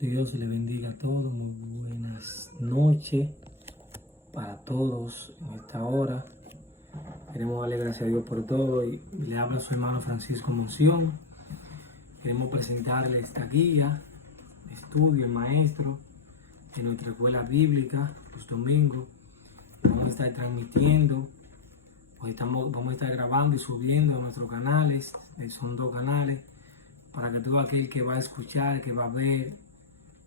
Dios le bendiga a todos, muy buenas noches para todos en esta hora. Queremos darle gracias a Dios por todo y le habla su hermano Francisco Monción. Queremos presentarle esta guía de estudio, el maestro de nuestra escuela bíblica, los domingos. Vamos a estar transmitiendo, vamos a estar grabando y subiendo a nuestros canales, son 2 canales, para que todo aquel que va a escuchar, que va a ver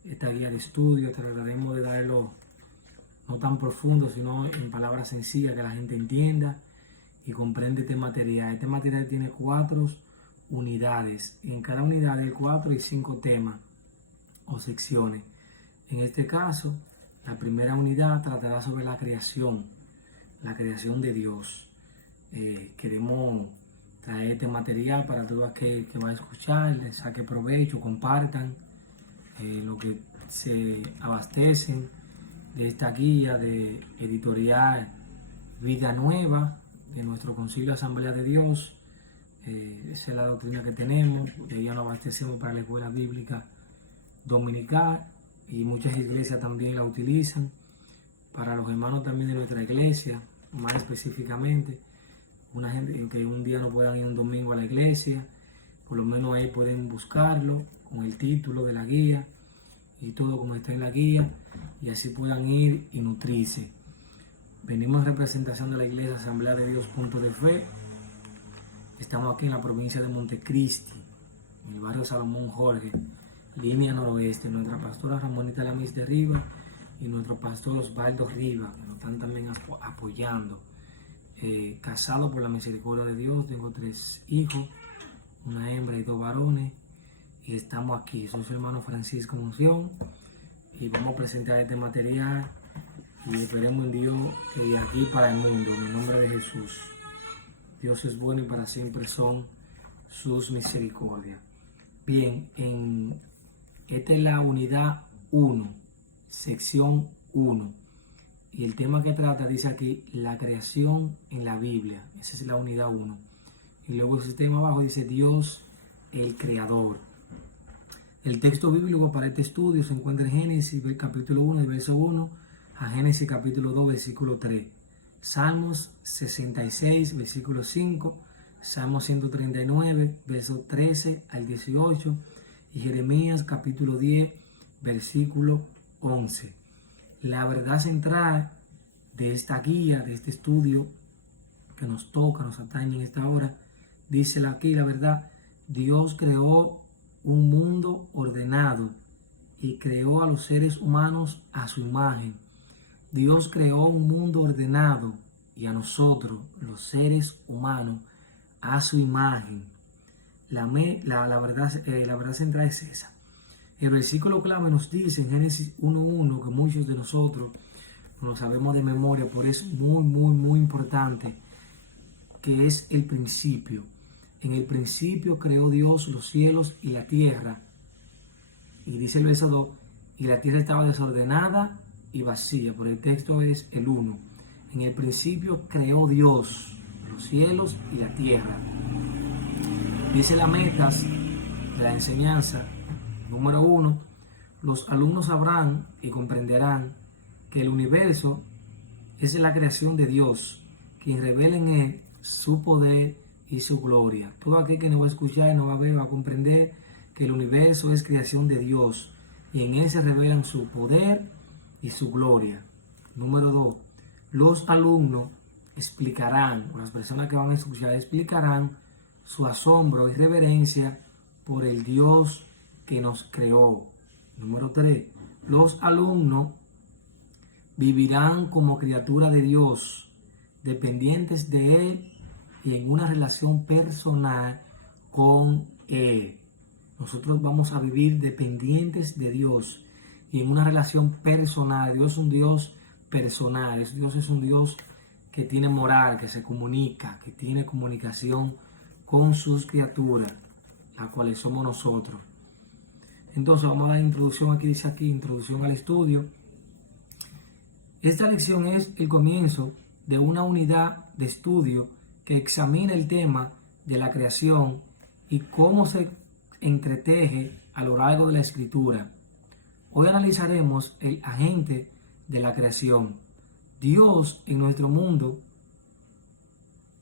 esta guía de estudio, trataremos de darlo no tan profundo, sino en palabras sencillas que la gente entienda y comprenda este material. Este material tiene 4 unidades y en cada unidad hay 4 y 5 temas o secciones. En este caso, la primera unidad tratará sobre la creación de Dios. Queremos traer este material para todo aquel que va a escuchar, le saque provecho, compartan lo que se abastecen de esta guía de editorial Vida Nueva de nuestro Concilio Asamblea de Dios. Esa es la doctrina que tenemos, de ella nos abastecemos para la escuela bíblica dominical y muchas iglesias también la utilizan. Para los hermanos también de nuestra iglesia, más específicamente, una gente que un día no puedan ir un domingo a la iglesia, por lo menos ahí pueden buscarlo con el título de la guía y todo como está en la guía, y así puedan ir y nutrirse. Venimos en representación de la iglesia Asamblea de Dios Punto de Fe. Estamos aquí en la provincia de Montecristi, en el barrio Salomón Jorge, línea noroeste. Nuestra pastora Ramonita Lamis de Riva y nuestro pastor Osvaldo Riva, que nos están también apoyando. Casado por la misericordia de Dios, tengo 3 hijos, una hembra y 2 varones, y estamos aquí. Soy su hermano Francisco Monción y vamos a presentar este material y esperemos en Dios que de aquí para el mundo, en el nombre de Jesús. Dios es bueno y para siempre son sus misericordias. Bien, esta es la unidad 1, sección 1. Y el tema que trata dice aquí, la creación en la Biblia. Esa es la unidad 1. Y luego el sistema abajo dice Dios el Creador. El texto bíblico para este estudio se encuentra en Génesis capítulo 1, verso 1, a Génesis capítulo 2, versículo 3. Salmos 66, versículo 5, Salmos 139, verso 13 al 18, y Jeremías capítulo 10, versículo 11. La verdad central de esta guía, de este estudio que nos toca, nos atañe en esta hora, dice aquí la verdad: Dios creó un mundo ordenado y creó a los seres humanos a su imagen. Dios creó un mundo ordenado y a nosotros, los seres humanos, a su imagen. La verdad central es esa. El versículo clave nos dice en Génesis 1.1, que muchos de nosotros no lo sabemos de memoria, por eso es muy importante, que es el principio. En el principio creó Dios los cielos y la tierra. Y dice el verso 2, y la tierra estaba desordenada y vacía, pero el texto es el 1. En el principio creó Dios los cielos y la tierra. Dice las metas de la enseñanza. Número 1, los alumnos sabrán y comprenderán que el universo es la creación de Dios, quien revela en él su poder y su gloria. Todo aquel que nos va a escuchar y nos va a ver va a comprender que el universo es creación de Dios y en él se revelan su poder y su gloria. Número 2, los alumnos explicarán, o las personas que van a escuchar explicarán su asombro y reverencia por el Dios que nos creó. Número 3, los alumnos vivirán como criatura de Dios, dependientes de Él y en una relación personal con Él. Nosotros vamos a vivir dependientes de Dios y en una relación personal. Dios es un Dios personal, Dios es un Dios que tiene moral, que se comunica, que tiene comunicación con sus criaturas, las cuales somos nosotros. Entonces vamos a dar introducción, aquí dice introducción al estudio. Esta lección es el comienzo de una unidad de estudio que examina el tema de la creación y cómo se entreteje a lo largo de la escritura. Hoy analizaremos el agente de la creación. Dios en nuestro mundo.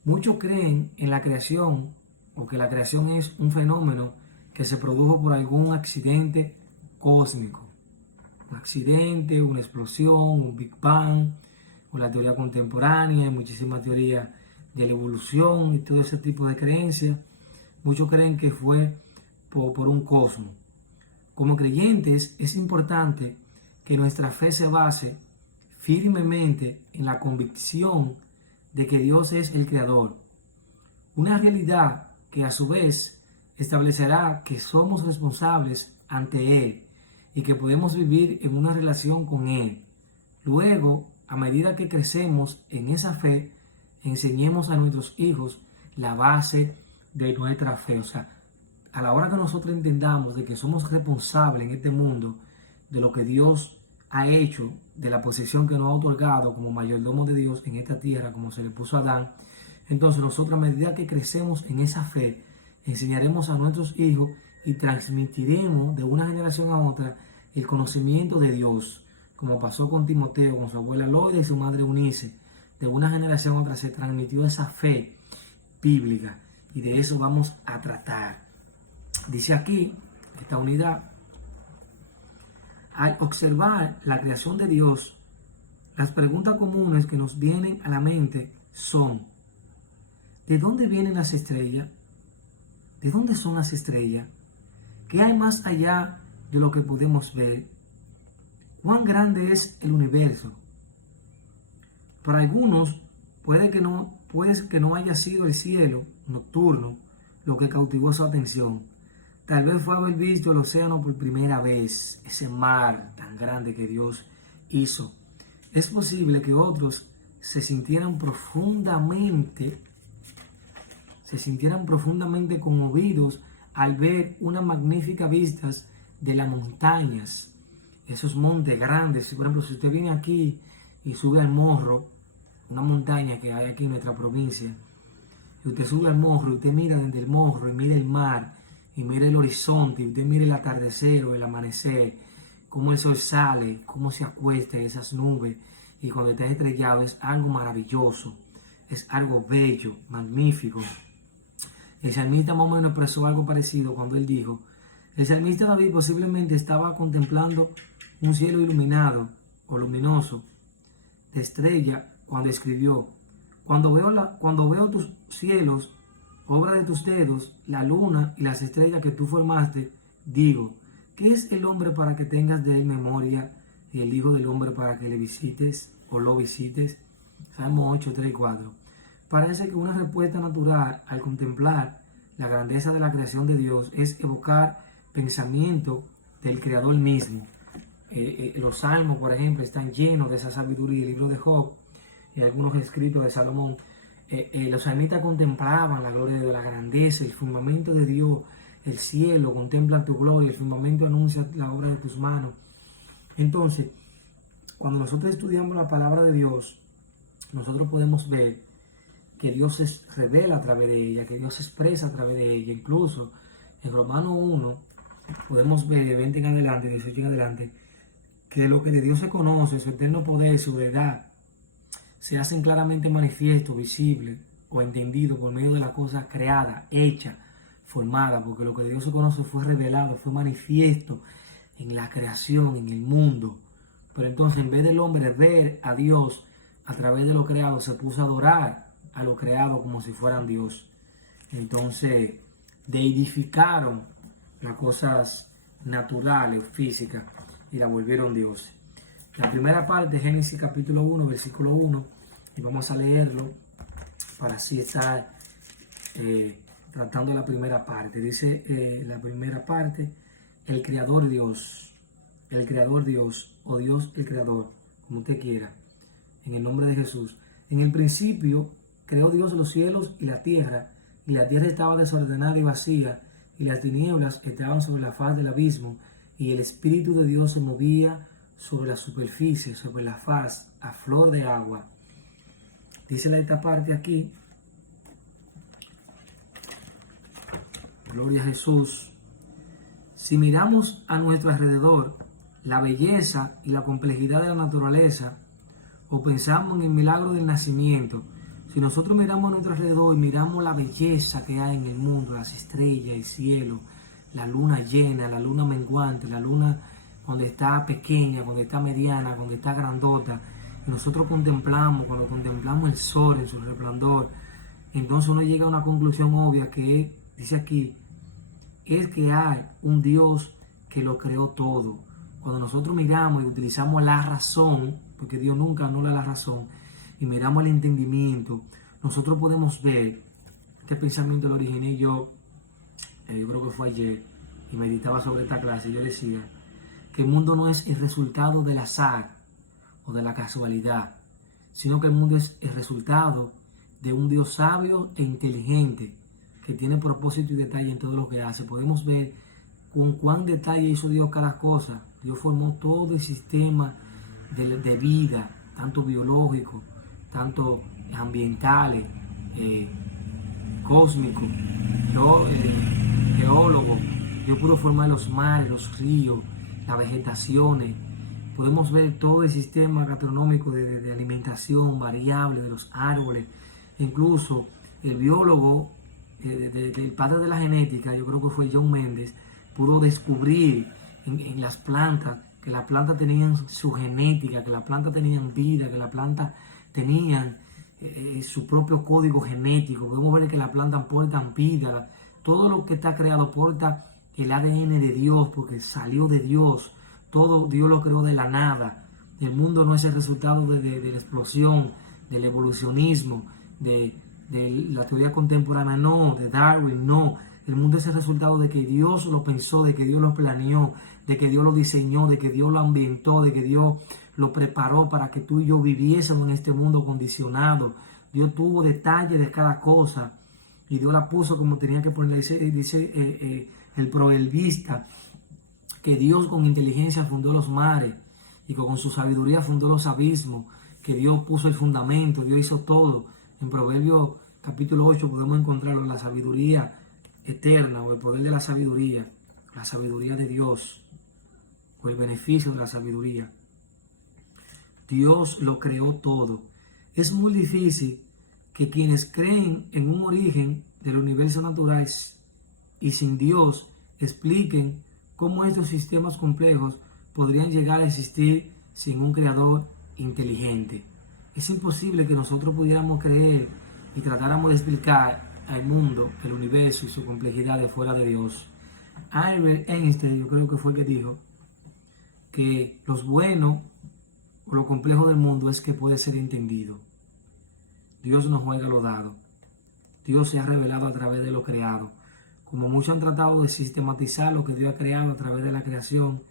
Muchos creen en la creación o que la creación es un fenómeno que se produjo por algún accidente cósmico. Un accidente, una explosión, un Big Bang, o la teoría contemporánea, hay muchísimas teorías de la evolución y todo ese tipo de creencias. Muchos creen que fue por un cosmos. Como creyentes es importante que nuestra fe se base firmemente en la convicción de que Dios es el creador. Una realidad que a su vez establecerá que somos responsables ante Él y que podemos vivir en una relación con Él. Luego, a medida que crecemos en esa fe, enseñemos a nuestros hijos la base de nuestra fe. O sea, a la hora que nosotros entendamos de que somos responsables en este mundo de lo que Dios ha hecho, de la posesión que nos ha otorgado como mayordomo de Dios en esta tierra, como se le puso a Adán, entonces nosotros a medida que crecemos en esa fe, enseñaremos a nuestros hijos y transmitiremos de una generación a otra el conocimiento de Dios, como pasó con Timoteo, con su abuela Loida y su madre Eunice. De una generación a otra se transmitió esa fe bíblica y de eso vamos a tratar. Dice aquí, esta unidad, al observar la creación de Dios, las preguntas comunes que nos vienen a la mente son: ¿de dónde vienen las estrellas? ¿De dónde son las estrellas? ¿Qué hay más allá de lo que podemos ver? ¿Cuán grande es el universo? Para algunos puede que no haya sido el cielo nocturno lo que cautivó su atención. Tal vez fue haber visto el océano por primera vez, ese mar tan grande que Dios hizo. Es posible que otros se sintieran profundamente conmovidos al ver unas magníficas vistas de las montañas, esos montes grandes. Por ejemplo, si usted viene aquí y sube al Morro, una montaña que hay aquí en nuestra provincia, y usted sube al Morro y usted mira desde el Morro y mira el mar y mira el horizonte y usted mira el atardecer o el amanecer, cómo el sol sale, cómo se acuesta en esas nubes y cuando está estrellado, es algo maravilloso, es algo bello, magnífico. El salmista más o menos expresó algo parecido cuando él dijo: el salmista David posiblemente estaba contemplando un cielo iluminado o luminoso de estrella cuando escribió: cuando veo tus cielos, obra de tus dedos, la luna y las estrellas que tú formaste, digo, ¿qué es el hombre para que tengas de él memoria y el hijo del hombre para que le visites o lo visites? Salmo 8, 3 y 4. Parece que una respuesta natural al contemplar la grandeza de la creación de Dios es evocar pensamiento del Creador mismo. Los salmos, por ejemplo, están llenos de esa sabiduría. El libro de Job y algunos escritos de Salomón. Los salmistas contemplaban la gloria de la grandeza, el firmamento de Dios, el cielo contempla tu gloria, el firmamento anuncia la obra de tus manos. Entonces, cuando nosotros estudiamos la palabra de Dios, nosotros podemos ver que Dios se revela a través de ella, que Dios se expresa a través de ella. Incluso en Romanos 1 podemos ver de 20 en adelante, 18 en adelante, que lo que de Dios se conoce, su eterno poder, su verdad, se hacen claramente manifiesto, visible o entendido por medio de la cosa creada, hecha, formada, porque lo que de Dios se conoce fue revelado, fue manifiesto en la creación, en el mundo. Pero entonces, en vez del hombre ver a Dios a través de lo creado, se puso a adorar a lo creado como si fueran Dios. Entonces, deidificaron las cosas naturales, físicas, y la volvieron Dios. La primera parte, Génesis capítulo 1, versículo 1, y vamos a leerlo para así estar tratando la primera parte. Dice la primera parte: el Creador Dios, o Dios el Creador, como usted quiera, en el nombre de Jesús. En el principio creó Dios los cielos y la tierra estaba desordenada y vacía, y las tinieblas estaban sobre la faz del abismo, y el Espíritu de Dios se movía sobre la superficie, sobre la faz, a flor de agua. Dice esta parte aquí, gloria a Jesús. Si miramos a nuestro alrededor, la belleza y la complejidad de la naturaleza, o pensamos en el milagro del nacimiento, si nosotros miramos a nuestro alrededor y miramos la belleza que hay en el mundo, las estrellas, el cielo, la luna llena, la luna menguante, la luna cuando está pequeña, cuando está mediana, cuando está grandota, y nosotros contemplamos, cuando contemplamos el sol en su resplandor, entonces uno llega a una conclusión obvia que dice aquí, es que hay un Dios que lo creó todo. Cuando nosotros miramos y utilizamos la razón, porque Dios nunca anula la razón, y miramos el entendimiento, nosotros podemos ver, este pensamiento lo originé yo creo que fue ayer, y meditaba sobre esta clase, yo decía que el mundo no es el resultado del azar o de la casualidad, sino que el mundo es el resultado de un Dios sabio e inteligente, que tiene propósito y detalle en todo lo que hace. Podemos ver con cuán detalle hizo Dios cada cosa. Dios formó todo el sistema de vida, tanto biológico, tanto ambientales, cósmico, geólogo. Dios pudo formar los mares, los ríos, las vegetaciones. Podemos ver todo el sistema gastronómico de alimentación variable de los árboles. Incluso el biólogo, el padre de la genética, yo creo que fue John Mendes, pudo descubrir en las plantas que las plantas tenían su genética, que las plantas tenían vida, que las plantas tenían su propio código genético. Podemos ver que las plantas portan vida. Todo lo que está creado porta el ADN de Dios, porque salió de Dios. Todo Dios lo creó de la nada. El mundo no es el resultado de la explosión, del evolucionismo, de la teoría contemporánea, no, de Darwin, no. El mundo es el resultado de que Dios lo pensó, de que Dios lo planeó, de que Dios lo diseñó, de que Dios lo ambientó, de que Dios lo preparó para que tú y yo viviésemos en este mundo condicionado. Dios tuvo detalles de cada cosa y Dios la puso como tenía que poner. Dice el proverbista que Dios con inteligencia fundó los mares y con su sabiduría fundó los abismos, que Dios puso el fundamento, Dios hizo todo. En Proverbios capítulo 8 podemos encontrarlo, la sabiduría eterna o el poder de la sabiduría de Dios o el beneficio de la sabiduría. Dios lo creó todo. Es muy difícil que quienes creen en un origen del universo natural y sin Dios expliquen cómo estos sistemas complejos podrían llegar a existir sin un creador inteligente. Es imposible que nosotros pudiéramos creer y tratáramos de explicar al mundo, el universo y su complejidad de fuera de Dios. Albert Einstein, yo creo que fue el que dijo que lo bueno o lo complejo del mundo es que puede ser entendido. Dios no juega lo dado. Dios se ha revelado a través de lo creado. Como muchos han tratado de sistematizar lo que Dios ha creado a través de la creación,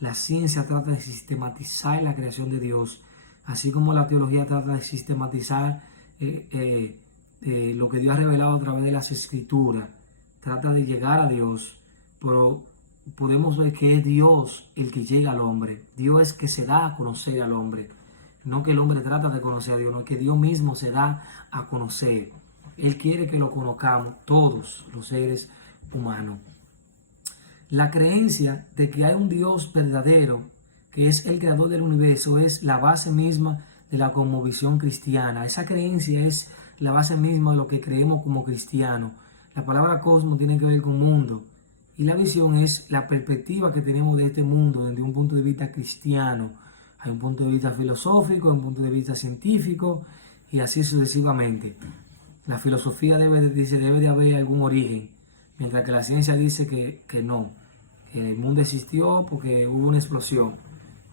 la ciencia trata de sistematizar la creación de Dios, así como la teología trata de sistematizar lo que Dios ha revelado a través de las escrituras. Trata de llegar a Dios, pero podemos ver que es Dios el que llega al hombre. Dios es que se da a conocer al hombre. No que el hombre trata de conocer a Dios, no, que Dios mismo se da a conocer. Él quiere que lo conozcamos todos los seres humanos. La creencia de que hay un Dios verdadero, que es el creador del universo, es la base misma de la cosmovisión cristiana. Esa creencia es la base misma de lo que creemos como cristianos. La palabra cosmos tiene que ver con mundo. Y la visión es la perspectiva que tenemos de este mundo desde un punto de vista cristiano. Hay un punto de vista filosófico, un punto de vista científico y así sucesivamente. La filosofía dice debe de haber algún origen, mientras que la ciencia dice que no, que el mundo existió porque hubo una explosión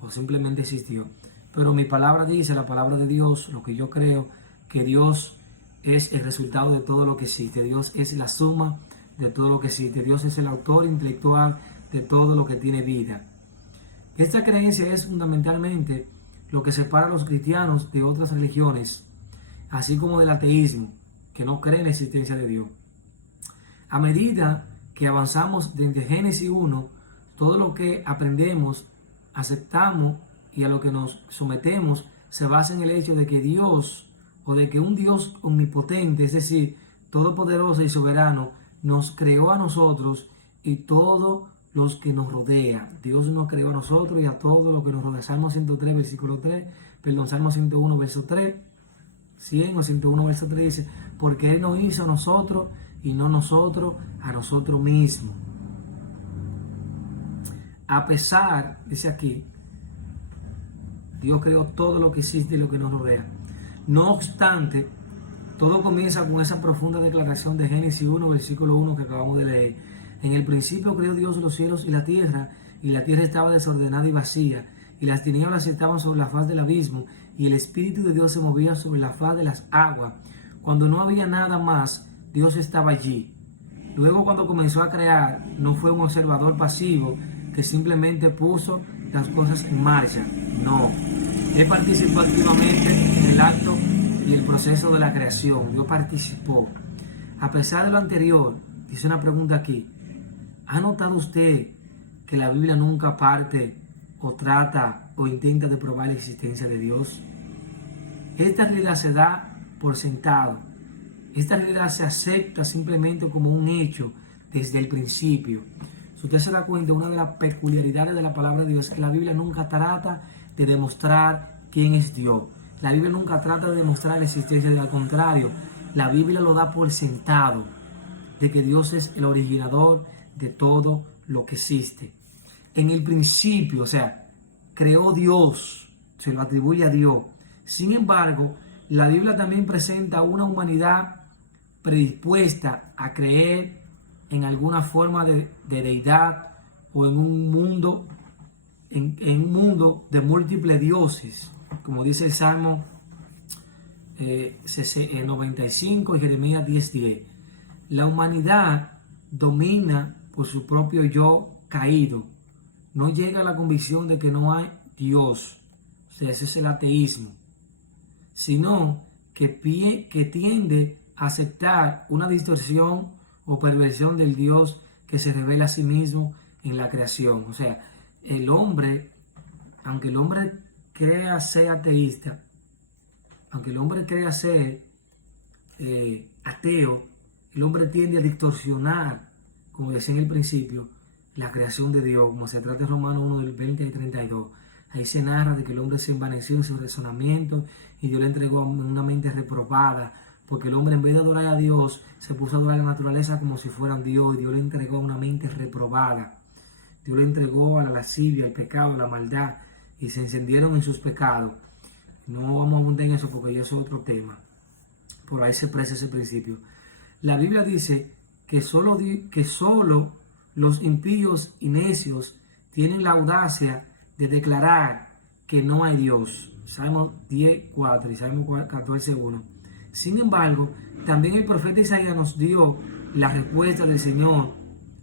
o simplemente existió. Pero mi palabra dice, la palabra de Dios, lo que yo creo, que Dios es el resultado de todo lo que existe. Dios es la suma de todo lo que existe. Dios es el autor intelectual de todo lo que tiene vida. Esta creencia es fundamentalmente lo que separa a los cristianos de otras religiones, así como del ateísmo, que no cree en la existencia de Dios. A medida que avanzamos desde Génesis 1, todo lo que aprendemos, aceptamos y a lo que nos sometemos se basa en el hecho de que Dios, o de que un Dios omnipotente, es decir, todopoderoso y soberano, nos creó a nosotros y todo los que nos rodea. Dios nos creó a nosotros y a todos los que nos rodea. Salmo 103, versículo 3, perdón, Salmo 101, verso 3, 100 o 101, verso 3 dice, porque Él nos hizo a nosotros y no nosotros a nosotros mismos. A pesar, dice aquí, Dios creó todo lo que existe y lo que nos rodea. No obstante, todo comienza con esa profunda declaración de Génesis 1, versículo 1 que acabamos de leer. En el principio creó Dios los cielos y la tierra estaba desordenada y vacía, y las tinieblas estaban sobre la faz del abismo, y el Espíritu de Dios se movía sobre la faz de las aguas. Cuando no había nada más, Dios estaba allí. Luego, cuando comenzó a crear, no fue un observador pasivo que simplemente puso las cosas en marcha. No, Él participó activamente en el acto y el proceso de la creación. Dios participó. A pesar de lo anterior, dice una pregunta aquí. ¿Ha notado usted que la Biblia nunca parte o trata o intenta de probar la existencia de Dios? Esta realidad se da por sentado. Esta realidad se acepta simplemente como un hecho desde el principio. Si usted se da cuenta, una de las peculiaridades de la palabra de Dios es que la Biblia nunca trata de demostrar quién es Dios. La Biblia nunca trata de demostrar la existencia de Dios. Al contrario, la Biblia lo da por sentado, de que Dios es el originador de todo lo que existe. En el principio, o sea, creó Dios, se lo atribuye a Dios. Sin embargo, la Biblia también presenta una humanidad predispuesta a creer en alguna forma de deidad o en un mundo, en un mundo de múltiples dioses, como dice el Salmo 95 y Jeremías 10:10. La humanidad domina por su propio yo caído. No llega a la convicción de que no hay Dios. O sea, ese es el ateísmo. Sino que tiende a aceptar una distorsión o perversión del Dios que se revela a sí mismo en la creación. O sea, el hombre, aunque el hombre crea ser ateísta, aunque el hombre crea ser ateo, el hombre tiende a distorsionar, como decía en el principio, la creación de Dios, como se trata en Romanos 1 del 20 y 32. Ahí se narra de que el hombre se envaneció en su razonamiento y Dios le entregó una mente reprobada, porque el hombre, en vez de adorar a Dios, se puso a adorar a la naturaleza como si fueran Dios, y Dios le entregó una mente reprobada. Dios le entregó a la lascivia, al pecado, a la maldad, y se encendieron en sus pecados. No vamos a abundar en eso porque ya es otro tema. Por ahí se expresa ese principio. La Biblia dice que solo los impíos y necios tienen la audacia de declarar que no hay Dios. Salmo 10:4 y Salmo 14:1. Sin embargo, también el profeta Isaías nos dio la respuesta del Señor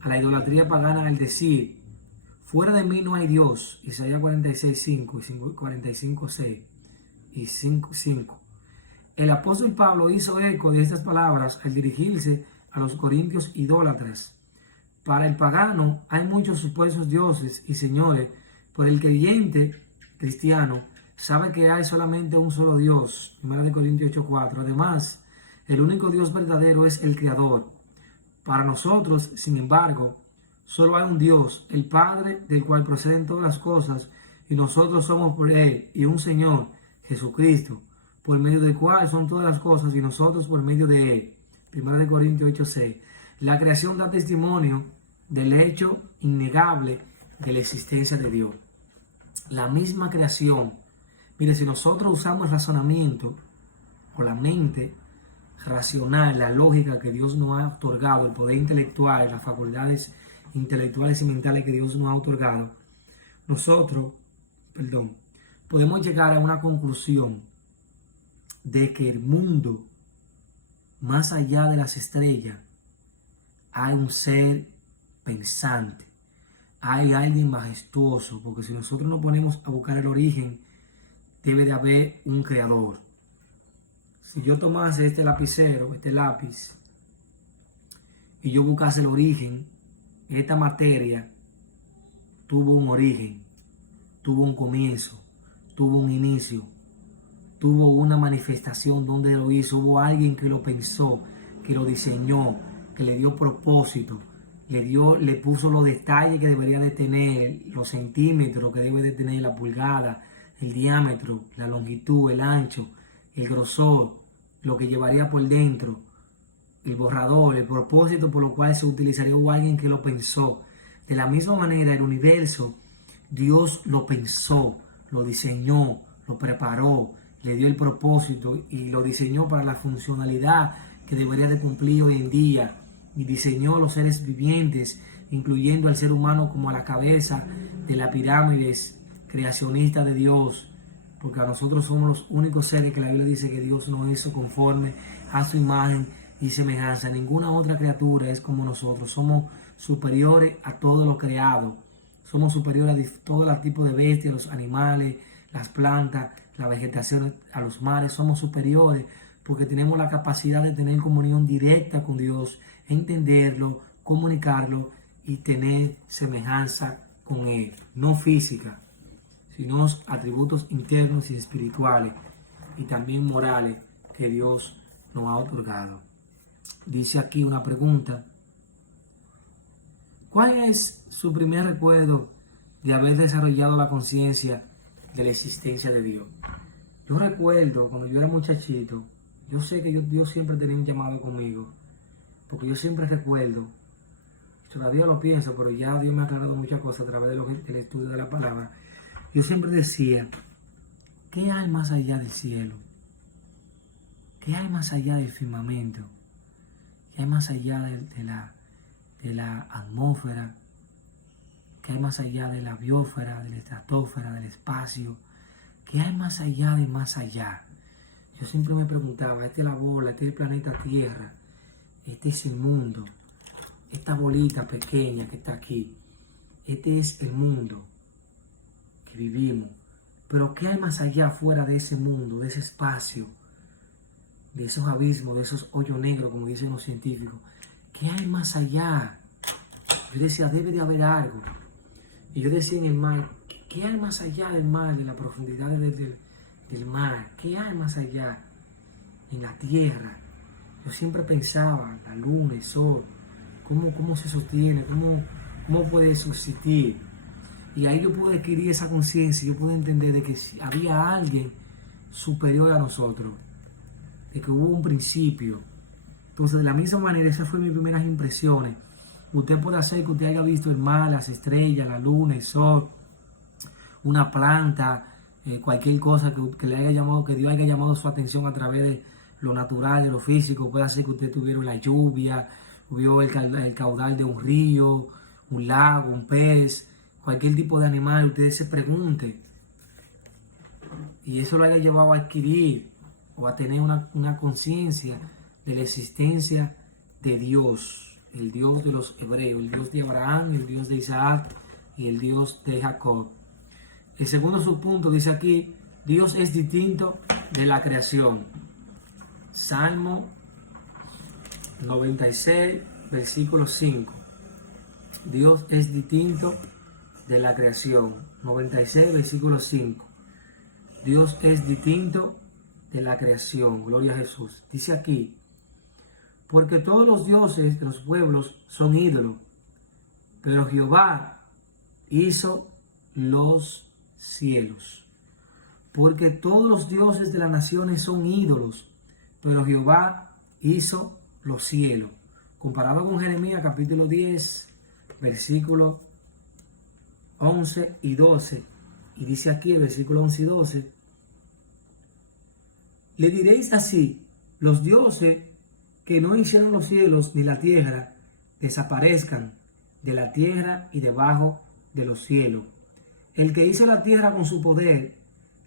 a la idolatría pagana al decir: fuera de mí no hay Dios. Isaías 46:5 y 45:6 y 5:5. El apóstol Pablo hizo eco de estas palabras al dirigirse a los corintios idólatras. Para el pagano hay muchos supuestos dioses y señores, pero el creyente cristiano sabe que hay solamente un solo Dios. 1 Corintios 8:4. Además, el único Dios verdadero es el Creador. Para nosotros, sin embargo, solo hay un Dios, el Padre, del cual proceden todas las cosas, y nosotros somos por Él, y un Señor, Jesucristo, por medio del cual son todas las cosas, y nosotros por medio de Él. 1 Corintios 8:6. La creación da testimonio del hecho innegable de la existencia de Dios. La misma creación. Mire, si nosotros usamos el razonamiento o la mente racional, la lógica que Dios nos ha otorgado, el poder intelectual, las facultades intelectuales y mentales que Dios nos ha otorgado, nosotros, podemos llegar a una conclusión de que el mundo, más allá de las estrellas, hay un ser pensante, hay alguien majestuoso, porque si nosotros nos ponemos a buscar el origen, debe de haber un creador. Si yo tomase este lapicero, este lápiz, y yo buscase el origen, esta materia tuvo un origen, tuvo un comienzo, tuvo un inicio, tuvo una manifestación donde lo hizo, hubo alguien que lo pensó, que lo diseñó, que le dio propósito, le puso los detalles que debería de tener, los centímetros que debe de tener la pulgada, el diámetro, la longitud, el ancho, el grosor, lo que llevaría por dentro, el borrador, el propósito por lo cual se utilizaría, o alguien que lo pensó. De la misma manera, el universo, Dios lo pensó, lo diseñó, lo preparó, le dio el propósito y lo diseñó para la funcionalidad que debería de cumplir hoy en día. Y diseñó los seres vivientes, incluyendo al ser humano como a la cabeza de la pirámide creacionista de Dios, porque a nosotros somos los únicos seres que la Biblia dice que Dios nos hizo conforme a su imagen y semejanza. Ninguna otra criatura es como nosotros. Somos superiores a todo lo creado. Somos superiores a todo el tipo de bestias, los animales, las plantas, la vegetación, a los mares. Somos superiores porque tenemos la capacidad de tener comunión directa con Dios, entenderlo, comunicarlo y tener semejanza con Él. No física, sino atributos internos y espirituales y también morales que Dios nos ha otorgado. Dice aquí una pregunta: ¿cuál es su primer recuerdo de haber desarrollado la conciencia de la existencia de Dios? Yo recuerdo cuando yo era muchachito, yo sé que Dios siempre tenía un llamado conmigo, porque yo siempre recuerdo, todavía lo pienso, pero ya Dios me ha aclarado muchas cosas a través del estudio de la palabra. Yo siempre decía, ¿qué hay más allá del cielo? ¿Qué hay más allá del firmamento? ¿Qué hay más allá de la atmósfera? ¿Qué hay más allá de la biosfera, de la estratosfera, del espacio? ¿Qué hay más allá de más allá? Yo siempre me preguntaba, esta es la bola, este es el planeta Tierra, este es el mundo, esta bolita pequeña que está aquí, este es el mundo que vivimos. Pero ¿qué hay más allá, fuera de ese mundo, de ese espacio, de esos abismos, de esos hoyos negros, como dicen los científicos? ¿Qué hay más allá? Yo decía, debe de haber algo. Y yo decía en el mar, ¿qué hay más allá del mar, de la profundidad del mar? ¿Qué hay más allá? En la tierra. Yo siempre pensaba, la luna, el sol, cómo se sostiene, cómo puede subsistir. Y ahí yo pude adquirir esa conciencia, yo pude entender de que había alguien superior a nosotros, de que hubo un principio. Entonces, de la misma manera, esas fueron mis primeras impresiones. Usted puede hacer que usted haya visto el mar, las estrellas, la luna, el sol, una planta, cualquier cosa que le haya llamado, que Dios haya llamado su atención a través de lo natural, de lo físico. Puede hacer que usted tuviera la lluvia, vio el caudal de un río, un lago, un pez, cualquier tipo de animal. Usted se pregunte, y eso lo haya llevado a adquirir o a tener una conciencia de la existencia de Dios, el Dios de los hebreos, el Dios de Abraham, el Dios de Isaac y el Dios de Jacob. El segundo subpunto dice aquí, Dios es distinto de la creación. Salmo 96, versículo 5. Dios es distinto de la creación. 96, versículo 5. Dios es distinto de la creación. Gloria a Jesús. Dice aquí, porque todos los dioses de los pueblos son ídolos, pero Jehová hizo los cielos. Porque todos los dioses de las naciones son ídolos, pero Jehová hizo los cielos. Comparado con Jeremías capítulo 10, versículos 11 y 12. Y dice aquí el versículo 11 y 12. Le diréis así, los dioses que no hicieron los cielos ni la tierra, desaparezcan de la tierra y debajo de los cielos. El que hizo la tierra con su poder,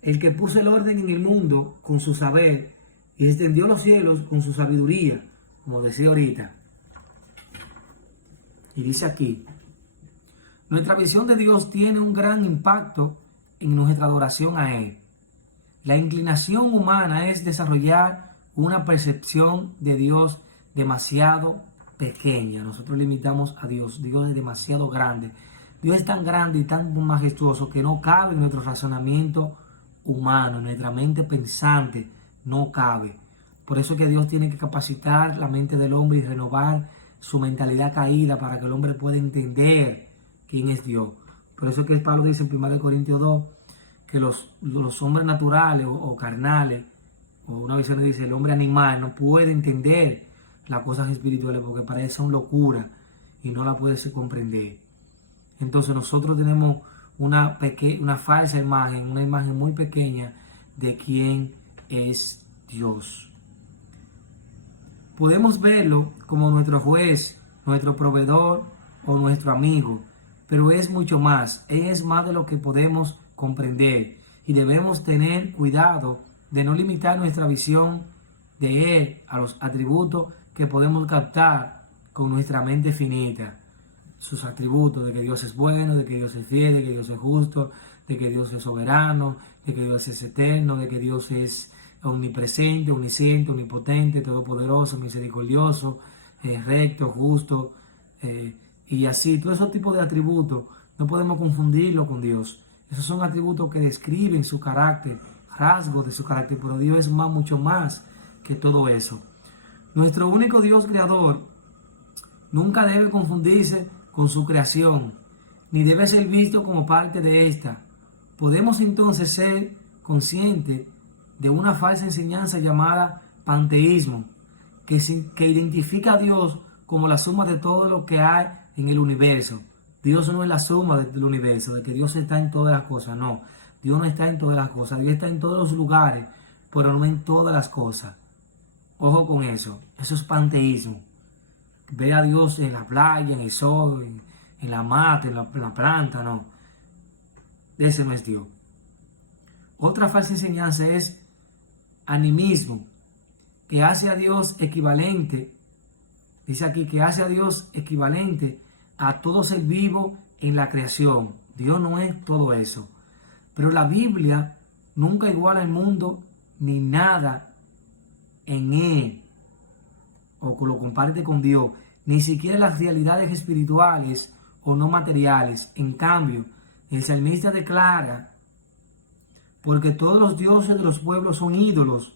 el que puso el orden en el mundo con su saber, y extendió los cielos con su sabiduría, como decía ahorita. Y dice aquí, nuestra visión de Dios tiene un gran impacto en nuestra adoración a Él. La inclinación humana es desarrollar una percepción de Dios demasiado pequeña. Nosotros limitamos a Dios. Dios es demasiado grande. Dios es tan grande y tan majestuoso que no cabe en nuestro razonamiento humano, en nuestra mente pensante, no cabe. Por eso es que Dios tiene que capacitar la mente del hombre y renovar su mentalidad caída para que el hombre pueda entender quién es Dios. Por eso es que Pablo dice en 1 Corintios 2 que los hombres naturales o carnales, o una versión dice el hombre animal, no puede entender las cosas espirituales porque para él son locura y no la puede comprender. Entonces nosotros tenemos una falsa imagen, una imagen muy pequeña de quién es Dios. Podemos verlo como nuestro juez, nuestro proveedor o nuestro amigo, pero es mucho más. Él es más de lo que podemos comprender y debemos tener cuidado de no limitar nuestra visión de Él a los atributos que podemos captar con nuestra mente finita. Sus atributos de que Dios es bueno, de que Dios es fiel, de que Dios es justo, de que Dios es soberano, de que Dios es eterno, de que Dios es omnipresente, omnisciente, omnipotente, todopoderoso, misericordioso, recto, justo, y así. Todos esos tipos de atributos no podemos confundirlo con Dios. Esos son atributos que describen su carácter, rasgos de su carácter, pero Dios es mucho más que todo eso. Nuestro único Dios creador nunca debe confundirse con su creación, ni debe ser visto como parte de esta. Podemos entonces ser conscientes de una falsa enseñanza llamada panteísmo, que identifica a Dios como la suma de todo lo que hay en el universo. Dios no es la suma del universo, de que Dios está en todas las cosas, no. Dios no está en todas las cosas, Dios está en todos los lugares, pero no en todas las cosas. Ojo con eso es panteísmo. Ve a Dios en la playa, en el sol, en la mata, en la planta, no. Ese no es Dios. Otra falsa enseñanza es animismo, que hace a Dios equivalente, dice aquí, que hace a Dios equivalente a todo ser vivo en la creación. Dios no es todo eso. Pero la Biblia nunca iguala al mundo ni nada en él, o lo comparte con Dios, ni siquiera las realidades espirituales o no materiales. En cambio, el salmista declara: porque todos los dioses de los pueblos son ídolos,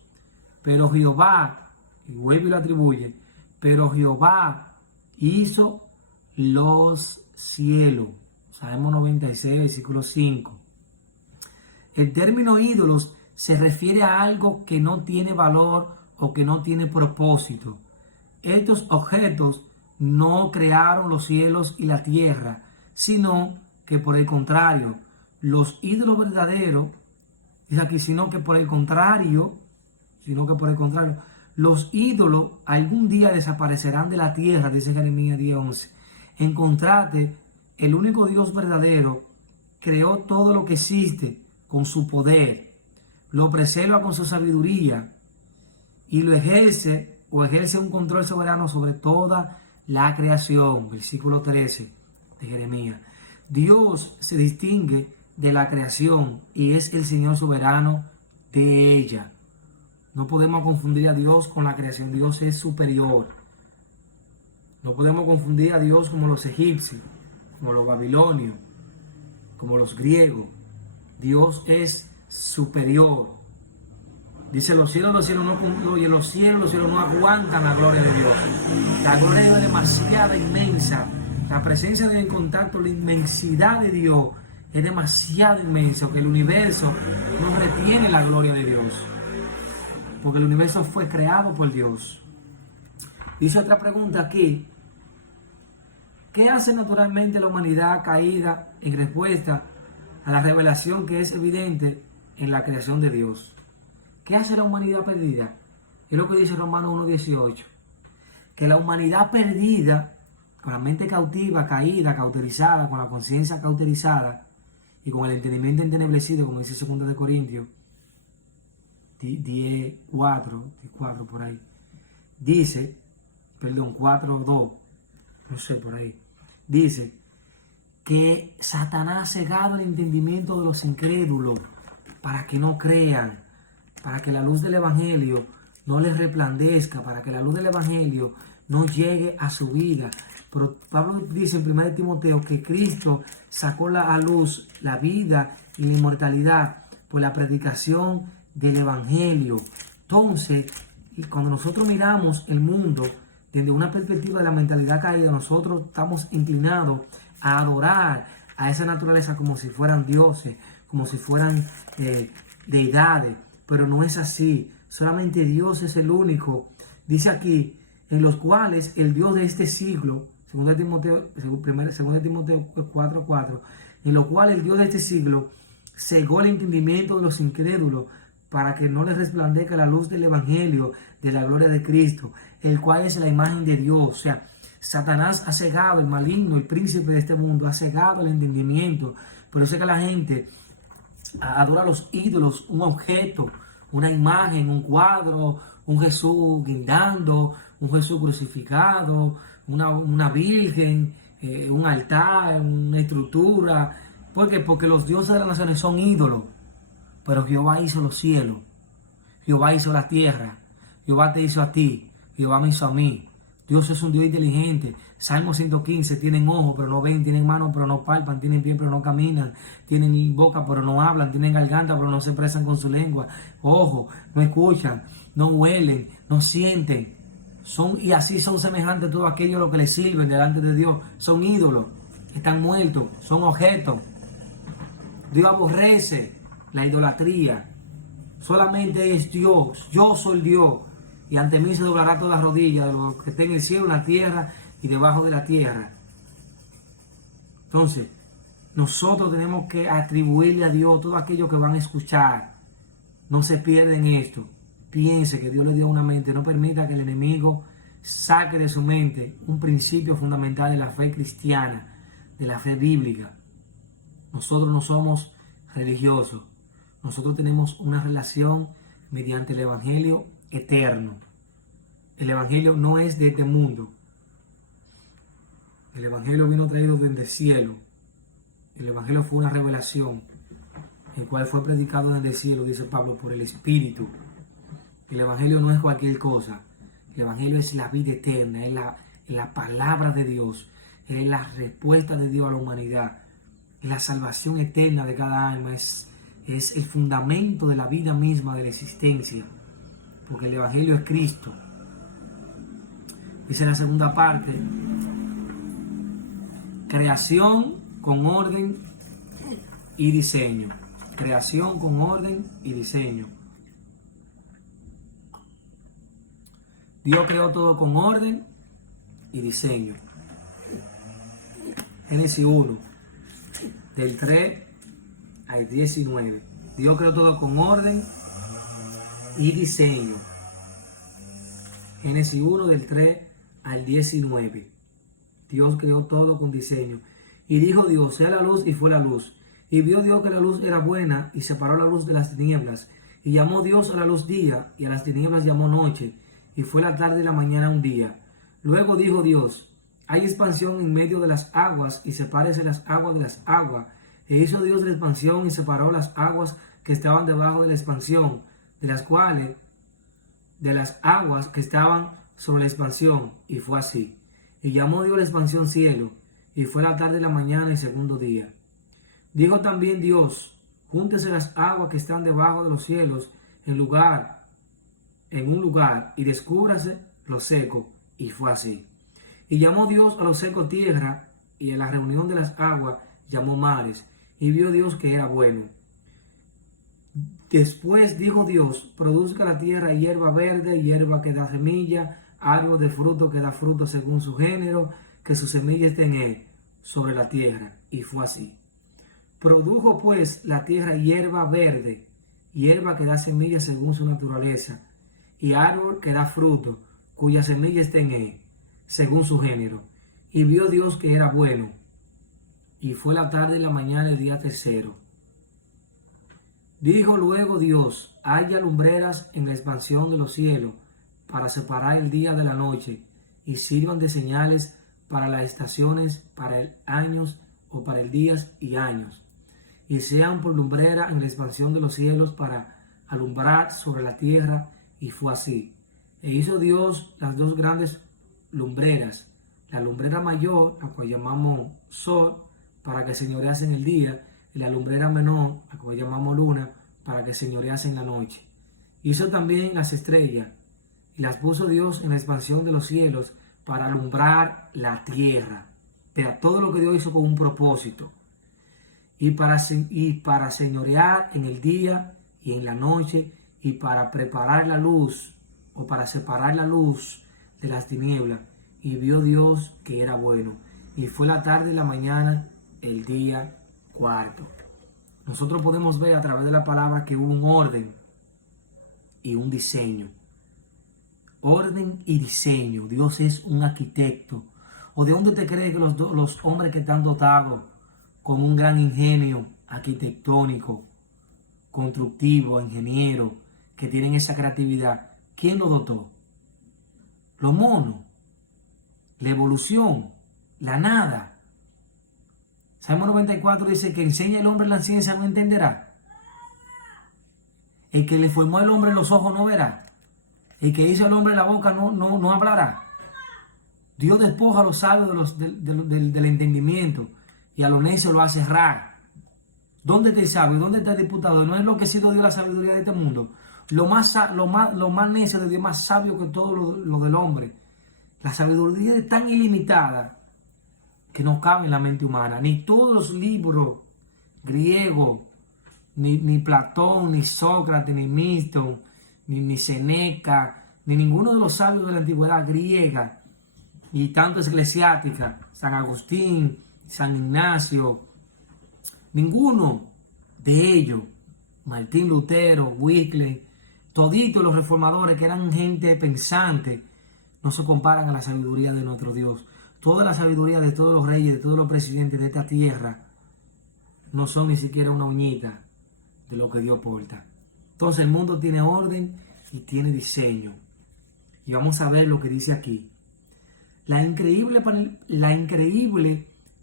pero Jehová, y vuelve y lo atribuye, pero Jehová hizo los cielos. Salmo 96, versículo 5. El término ídolos se refiere a algo que no tiene valor o que no tiene propósito. Estos objetos no crearon los cielos y la tierra, sino que por el contrario, los ídolos verdaderos, dice aquí, sino que por el contrario, los ídolos algún día desaparecerán de la tierra, dice Jeremías 10:11. En contraste, el único Dios verdadero creó todo lo que existe con su poder, lo preserva con su sabiduría y lo ejerce un control soberano sobre toda la creación. Versículo 13 de Jeremías. Dios se distingue de la creación y es el Señor soberano de ella. No podemos confundir a Dios con la creación. Dios es superior. No podemos confundir a Dios como los egipcios, como los babilonios, como los griegos. Dios es superior. Dice, los cielos no aguantan la gloria de Dios. La gloria de Dios es demasiado inmensa. La presencia de Dios en contacto, la inmensidad de Dios es demasiado inmensa, que el universo no retiene la gloria de Dios. Porque el universo fue creado por Dios. Dice otra pregunta aquí: ¿qué hace naturalmente la humanidad caída en respuesta a la revelación que es evidente en la creación de Dios? ¿Qué hace la humanidad perdida? Es lo que dice Romanos 1:18. Que la humanidad perdida, con la mente cautiva, caída, cauterizada, con la conciencia cauterizada y con el entendimiento entenebrecido, como dice 2 Corintios 10:4 por ahí. Dice, 4:2, no sé, por ahí. Dice que Satanás ha cegado el entendimiento de los incrédulos para que no crean, para que la luz del Evangelio no les resplandezca, para que la luz del Evangelio no llegue a su vida. Pero Pablo dice en 1 Timoteo que Cristo sacó a luz la vida y la inmortalidad por la predicación del Evangelio. Entonces, cuando nosotros miramos el mundo, desde una perspectiva de la mentalidad caída, nosotros estamos inclinados a adorar a esa naturaleza como si fueran dioses, como si fueran deidades, pero no es así. Solamente Dios es el único. Dice aquí, en los cuales el Dios de este siglo, 2 Timoteo 4:4, en lo cual el Dios de este siglo cegó el entendimiento de los incrédulos para que no les resplandezca la luz del evangelio de la gloria de Cristo, el cual es la imagen de Dios. O sea, Satanás ha cegado, el maligno, el príncipe de este mundo, ha cegado el entendimiento. Por eso es que la gente adora a los ídolos, un objeto, una imagen, un cuadro, un Jesús guindando, un Jesús crucificado, una virgen, un altar, una estructura. ¿Por qué? Porque los dioses de las naciones son ídolos. Pero Jehová hizo los cielos, Jehová hizo la tierra, Jehová te hizo a ti, Jehová me hizo a mí. Dios es un Dios inteligente. Salmo 115, tienen ojos pero no ven, tienen manos pero no palpan, tienen pie pero no caminan, tienen boca pero no hablan, tienen garganta pero no se expresan con su lengua, ojos, no escuchan, no huelen, no sienten. Y así son semejantes todos aquellos los que les sirven delante de Dios. Son ídolos, están muertos, son objetos. Dios aborrece la idolatría. Solamente es Dios. Yo soy Dios. Y ante mí se doblará toda la rodilla de los que estén en el cielo, en la tierra y debajo de la tierra. Entonces, nosotros tenemos que atribuirle a Dios todo aquello que van a escuchar. No se pierden esto. Piense que Dios le dio una mente. No permita que el enemigo saque de su mente un principio fundamental de la fe cristiana, de la fe bíblica. Nosotros no somos religiosos. Nosotros tenemos una relación mediante el Evangelio eterno. El Evangelio no es de este mundo. El Evangelio vino traído desde el cielo. El Evangelio fue una revelación, el cual fue predicado desde el cielo, dice Pablo, por el Espíritu. El Evangelio no es cualquier cosa. El Evangelio es la vida eterna, es la palabra de Dios, es la respuesta de Dios a la humanidad, es la salvación eterna de cada alma, es el fundamento de la vida misma, de la existencia, porque el Evangelio es Cristo. Dice la segunda parte, creación con orden y diseño. Creación con orden y diseño. Dios creó todo con orden y diseño. Génesis 1, del 3 al 19. Dios creó todo con orden y diseño. Génesis 1, del 3 al 19. Dios creó todo con diseño. Y dijo Dios, sea la luz, y fue la luz. Y vio Dios que la luz era buena, y separó la luz de las tinieblas. Y llamó Dios a la luz día, y a las tinieblas llamó noche. Y fue la tarde y la mañana un día. Luego dijo Dios, hay expansión en medio de las aguas, y sepárese las aguas de las aguas. E hizo Dios la expansión, y separó las aguas que estaban debajo de la expansión, de las aguas que estaban sobre la expansión. Y fue así. Y llamó Dios la expansión cielo, y fue la tarde y la mañana el segundo día. Dijo también Dios, júntese las aguas que están debajo de los cielos en un lugar, y descúbrase lo seco. Y fue así. Y llamó Dios a lo seco tierra, y a la reunión de las aguas llamó mares. Y vio Dios que era bueno. Después dijo Dios, produzca la tierra hierba verde, hierba que da semilla, árbol de fruto que da fruto según su género, que su semilla esté en él, sobre la tierra. Y fue así. Produjo pues la tierra hierba verde, hierba que da semilla según su naturaleza, y árbol que da fruto, cuya semilla esté en él, según su género. Y vio Dios que era bueno. Y fue la tarde y la mañana el día tercero. Dijo luego Dios, haya lumbreras en la expansión de los cielos, para separar el día de la noche, y sirvan de señales para las estaciones, para el años o para el días y años, y sean por lumbrera en la expansión de los cielos para alumbrar sobre la tierra. Y fue así. E hizo Dios las dos grandes lumbreras, la lumbrera mayor, a cual llamamos sol, para que señorease en el día, y la lumbrera menor, a cual llamamos luna, para que señorease en la noche. Hizo también las estrellas, y las puso Dios en la expansión de los cielos, para alumbrar la tierra. Pero todo lo que Dios hizo con un propósito. Y para señorear en el día y en la noche, y para preparar la luz, o para separar la luz de las tinieblas. Y vio Dios que era bueno. Y fue la tarde y la mañana, el día cuarto. Nosotros podemos ver a través de la palabra que hubo un orden y un diseño. Orden y diseño. Dios es un arquitecto. ¿O de dónde te crees que los hombres que están dotados con un gran ingenio arquitectónico, constructivo, ingeniero, que tienen esa creatividad, quién lo dotó? Los monos, la evolución, la nada. Salmo 94 dice que enseña el hombre la ciencia, no entenderá. El que le formó al hombre los ojos no verá. El que hizo al hombre la boca no hablará. Dios despoja a los sabios del entendimiento y a los necios lo hace errar. ¿Dónde está el sabio? ¿Dónde está el diputado? ¿No es lo que ha sido Dios la sabiduría de este mundo? Lo más necio de Dios, más sabio que todo lo del hombre. La sabiduría es tan ilimitada que no cabe en la mente humana. Ni todos los libros griegos, ni Platón, ni Sócrates, ni Milton, ni Seneca, ni ninguno de los sabios de la antigüedad griega, y tanto eclesiástica, San Agustín, San Ignacio, ninguno de ellos, Martín Lutero, Wycliffe, toditos los reformadores que eran gente pensante, no se comparan a la sabiduría de nuestro Dios. Toda la sabiduría de todos los reyes, de todos los presidentes de esta tierra, no son ni siquiera una uñita de lo que Dios porta. Entonces el mundo tiene orden y tiene diseño. Y vamos a ver lo que dice aquí. La increíble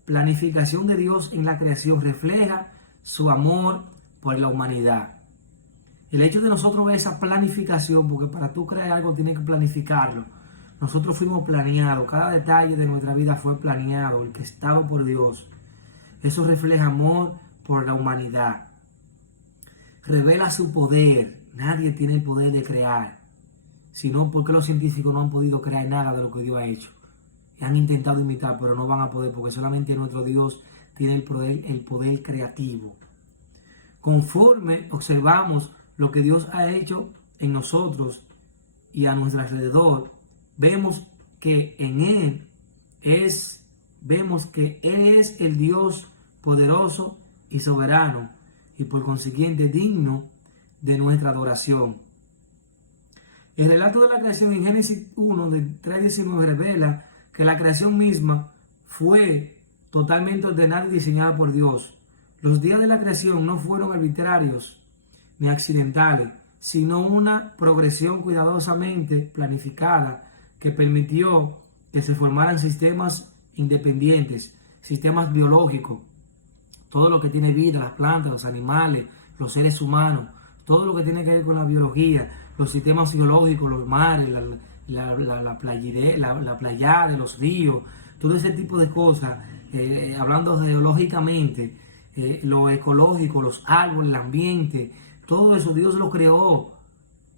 planificación de Dios en la creación refleja su amor por la humanidad. El hecho de nosotros ver esa planificación, porque para tú crear algo tienes que planificarlo. Nosotros fuimos planeados, cada detalle de nuestra vida fue planeado, orquestado por Dios. Eso refleja amor por la humanidad. Revela su poder. Nadie tiene el poder de crear, sino porque los científicos no han podido crear nada de lo que Dios ha hecho. Han intentado imitar, pero no van a poder, porque solamente nuestro Dios tiene el poder creativo. Conforme observamos lo que Dios ha hecho en nosotros y a nuestro alrededor, vemos que Él es el Dios poderoso y soberano, y por consiguiente digno de nuestra adoración. El relato de la creación en Génesis 1, del 3:19, revela que la creación misma fue totalmente ordenada y diseñada por Dios. Los días de la creación no fueron arbitrarios ni accidentales, sino una progresión cuidadosamente planificada que permitió que se formaran sistemas independientes, sistemas biológicos, todo lo que tiene vida, las plantas, los animales, los seres humanos, todo lo que tiene que ver con la biología, los sistemas geológicos, los mares, la playa de los ríos, todo ese tipo de cosas, hablando geológicamente, lo ecológico, los árboles, el ambiente, todo eso Dios lo creó.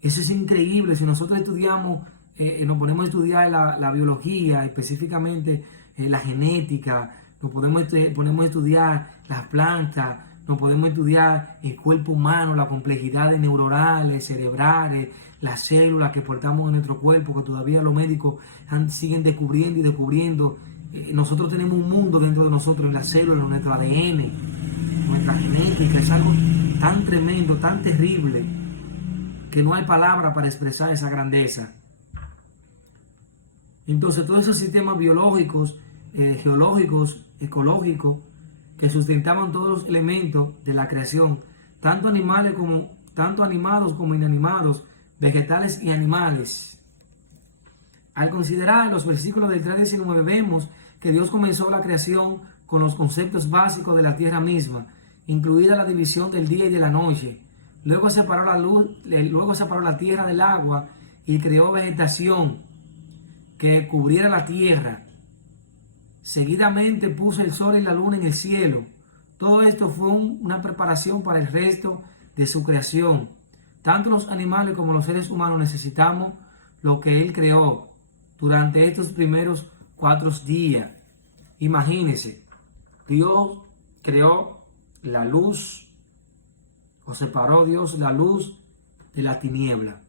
Eso es increíble. Si nosotros estudiamos, nos ponemos a estudiar la biología, específicamente la genética, ponemos a estudiar las plantas, nos podemos estudiar el cuerpo humano, la complejidad de neuronales, cerebrales, las células que portamos en nuestro cuerpo, que todavía los médicos siguen descubriendo y descubriendo. Nosotros tenemos un mundo dentro de nosotros, en las células, en nuestro ADN, nuestra genética. Es algo tan tremendo, tan terrible, que no hay palabra para expresar esa grandeza. Entonces, todos esos sistemas biológicos, geológicos, ecológicos, que sustentaban todos los elementos de la creación, tanto animales tanto animados como inanimados, vegetales y animales. Al considerar los versículos del 3:19 vemos que Dios comenzó la creación con los conceptos básicos de la tierra misma, incluida la división del día y de la noche. Luego separó la tierra del agua y creó vegetación que cubriera la tierra. Seguidamente puso el sol y la luna en el cielo. Todo esto fue una preparación para el resto de su creación. Tanto los animales como los seres humanos necesitamos lo que Él creó. durante estos primeros 4 días. Imagínense, Dios creó la luz, o separó Dios la luz de la tiniebla.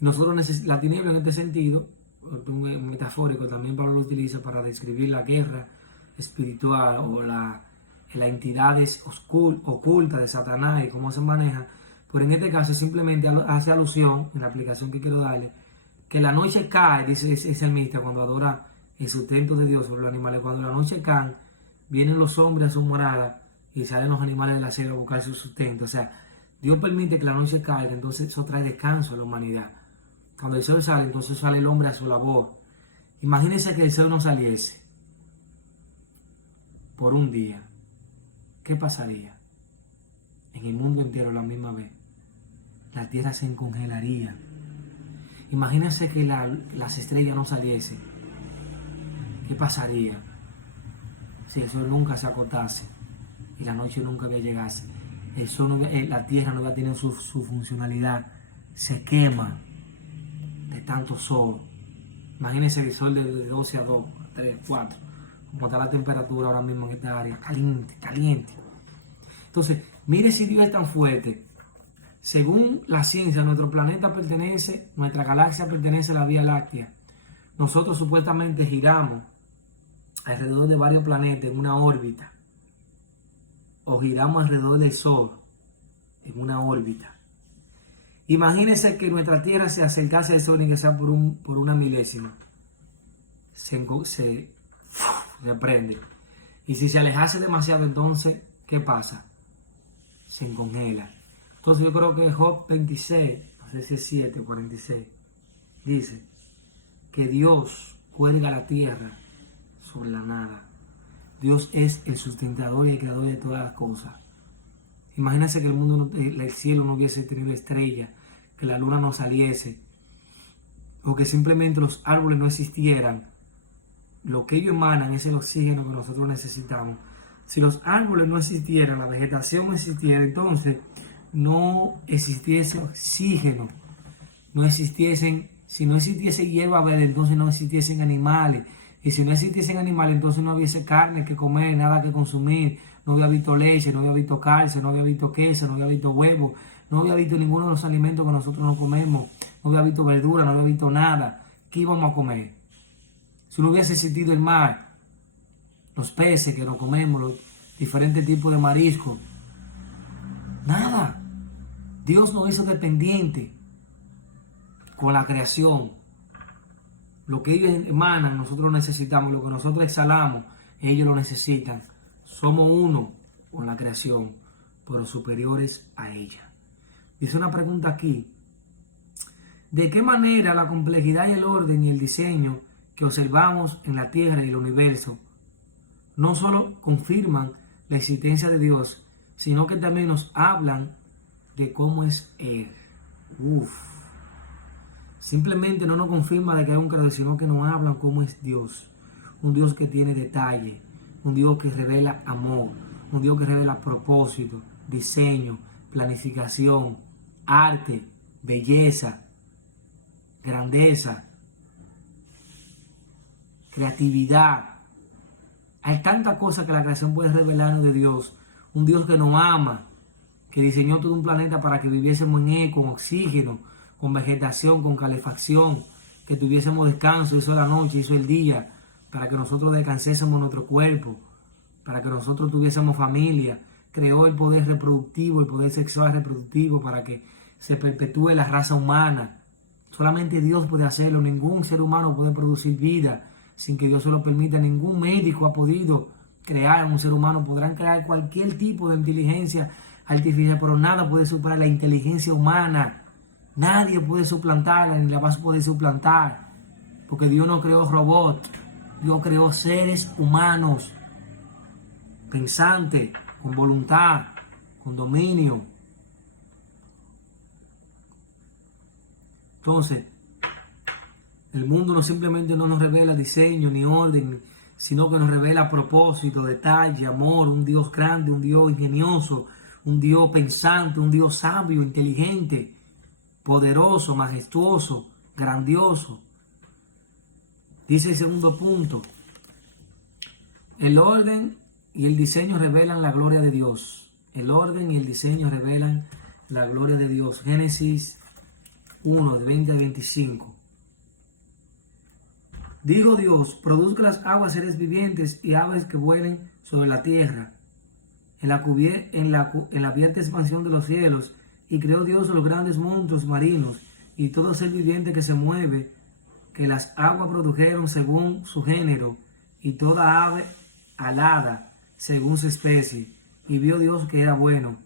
Nosotros la tiniebla en este sentido, un metafórico también Pablo lo utiliza para describir la guerra espiritual o las entidades ocultas de Satanás y cómo se maneja. Pero en este caso simplemente hace alusión, en la aplicación que quiero darle, que la noche cae, dice el salmista cuando adora el sustento de Dios sobre los animales. Cuando la noche cae, vienen los hombres a su morada y salen los animales de la selva a buscar su sustento. O sea, Dios permite que la noche caiga, entonces eso trae descanso a la humanidad. Cuando el sol sale, entonces sale el hombre a su labor. Imagínense que el sol no saliese por un día. ¿Qué pasaría? En el mundo entero a la misma vez. La tierra se congelaría. Imagínense que las estrellas no saliesen. ¿Qué pasaría si el sol nunca se acotase y la noche nunca llegase? El sol la tierra no va a tener su funcionalidad. Se quema de tanto sol. Imagínense el sol de 12 a 2, 3, 4. Como está la temperatura ahora mismo en esta área. Caliente, caliente. Entonces, mire si Dios es tan fuerte. Según la ciencia, nuestro planeta pertenece, nuestra galaxia pertenece a la Vía Láctea. Nosotros supuestamente giramos alrededor de varios planetas en una órbita. O giramos alrededor del Sol en una órbita. Imagínense que nuestra Tierra se acercase al Sol y que sea por una milésima. Se prende. Y si se alejase demasiado, entonces, ¿qué pasa? Se congela. Entonces yo creo que Job 26, no sé si es 7 o 46, dice que Dios cuelga la tierra sobre la nada. Dios es el sustentador y el creador de todas las cosas. Imagínense que el cielo no hubiese tenido estrellas, que la luna no saliese, o que simplemente los árboles no existieran. Lo que ellos emanan es el oxígeno que nosotros necesitamos. Si los árboles no existieran, la vegetación no existiera, entonces no existiese oxígeno, si no existiese hierba verde, entonces no existiesen animales, y si no existiesen animales, entonces no hubiese carne que comer, nada que consumir, no había visto leche, no había visto calcio, no había visto queso, no había visto huevo, no había visto ninguno de los alimentos que nosotros no comemos, no había visto verdura, no había visto nada. ¿Qué íbamos a comer? Si no hubiese existido el mar, los peces que nos comemos, los diferentes tipos de mariscos, nada. Dios nos hizo dependiente con la creación. Lo que ellos emanan, nosotros lo necesitamos. Lo que nosotros exhalamos, ellos lo necesitan. Somos uno con la creación, pero superiores a ella. Dice una pregunta aquí. ¿De qué manera la complejidad y el orden y el diseño que observamos en la Tierra y el universo no solo confirman la existencia de Dios, sino que también nos hablan de cómo es Él? Simplemente no nos confirma de que hay un creador, sino que nos hablan cómo es Dios. Un Dios que tiene detalle, un Dios que revela amor, un Dios que revela propósito, diseño, planificación, arte, belleza, grandeza, creatividad. Hay tantas cosas que la creación puede revelarnos de Dios. Un Dios que nos ama, que diseñó todo un planeta para que viviésemos en él, con oxígeno, con vegetación, con calefacción, que tuviésemos descanso, hizo la noche, hizo el día, para que nosotros descansésemos nuestro cuerpo, para que nosotros tuviésemos familia, creó el poder reproductivo, el poder sexual reproductivo, para que se perpetúe la raza humana. Solamente Dios puede hacerlo, ningún ser humano puede producir vida sin que Dios se lo permita. Ningún médico ha podido crear un ser humano. Podrán crear cualquier tipo de inteligencia artificial, pero nada puede superar la inteligencia humana. Nadie puede suplantarla, ni la va a poder suplantar, porque Dios no creó robots. Dios creó seres humanos, pensantes, con voluntad, con dominio. Entonces, el mundo no simplemente no nos revela diseño ni orden, sino que nos revela propósito, detalle, amor, un Dios grande, un Dios ingenioso, un Dios pensante, un Dios sabio, inteligente, poderoso, majestuoso, grandioso. Dice el segundo punto: el orden y el diseño revelan la gloria de Dios. El orden y el diseño revelan la gloria de Dios. Génesis 1, de 20 a 25. Dijo Dios: produzca las aguas seres vivientes y aves que vuelen sobre la tierra, en la abierta expansión de los cielos. Y creó Dios los grandes monstruos marinos y todo ser viviente que se mueve, que las aguas produjeron según su género, y toda ave alada según su especie. Y vio Dios que era bueno.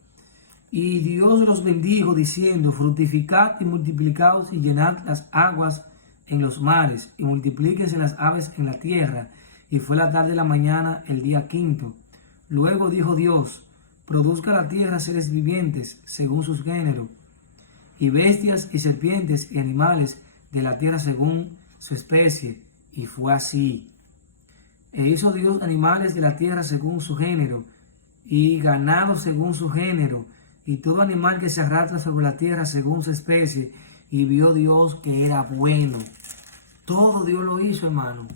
Y Dios los bendijo, diciendo: fructificad y multiplicaos y llenad las aguas en los mares, y multiplíquense las aves en la tierra. Y fue la tarde de la mañana el día quinto. Luego dijo Dios: produzca la tierra seres vivientes según sus géneros, y bestias y serpientes y animales de la tierra según su especie. Y fue así. E hizo Dios animales de la tierra según su género, y ganado según su género, y todo animal que se arrastra sobre la tierra según su especie. Y vio Dios que era bueno. Todo Dios lo hizo, hermano.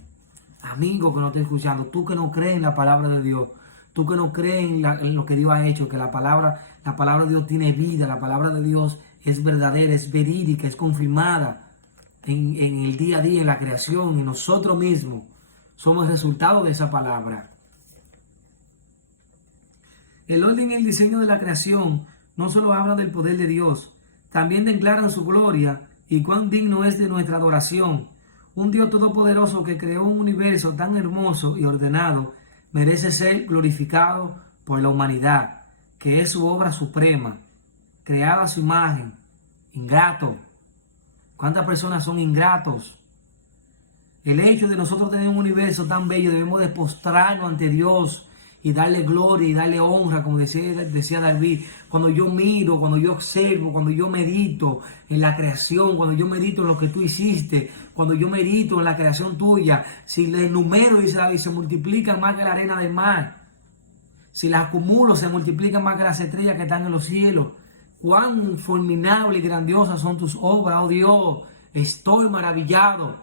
Amigo que no esté escuchando, tú que no crees en la palabra de Dios, tú que no crees en lo que Dios ha hecho, que la palabra de Dios tiene vida, la palabra de Dios es verdadera, es verídica, es confirmada en el día a día, en la creación, y nosotros mismos somos el resultado de esa palabra. El orden y el diseño de la creación no solo hablan del poder de Dios, también declaran su gloria y cuán digno es de nuestra adoración. Un Dios todopoderoso que creó un universo tan hermoso y ordenado merece ser glorificado por la humanidad, que es su obra suprema, creada a su imagen. Ingrato. ¿Cuántas personas son ingratos? El hecho de nosotros tener un universo tan bello, debemos de postrarnos ante Dios y darle gloria y darle honra, como decía David. Cuando yo miro, cuando yo observo, cuando yo medito en la creación, cuando yo medito en lo que tú hiciste, cuando yo medito en la creación tuya, si le enumero, dice David, se multiplican más que la arena del mar, si las acumulo, se multiplican más que las estrellas que están en los cielos. Cuán formidable y grandiosas son tus obras, oh Dios, estoy maravillado.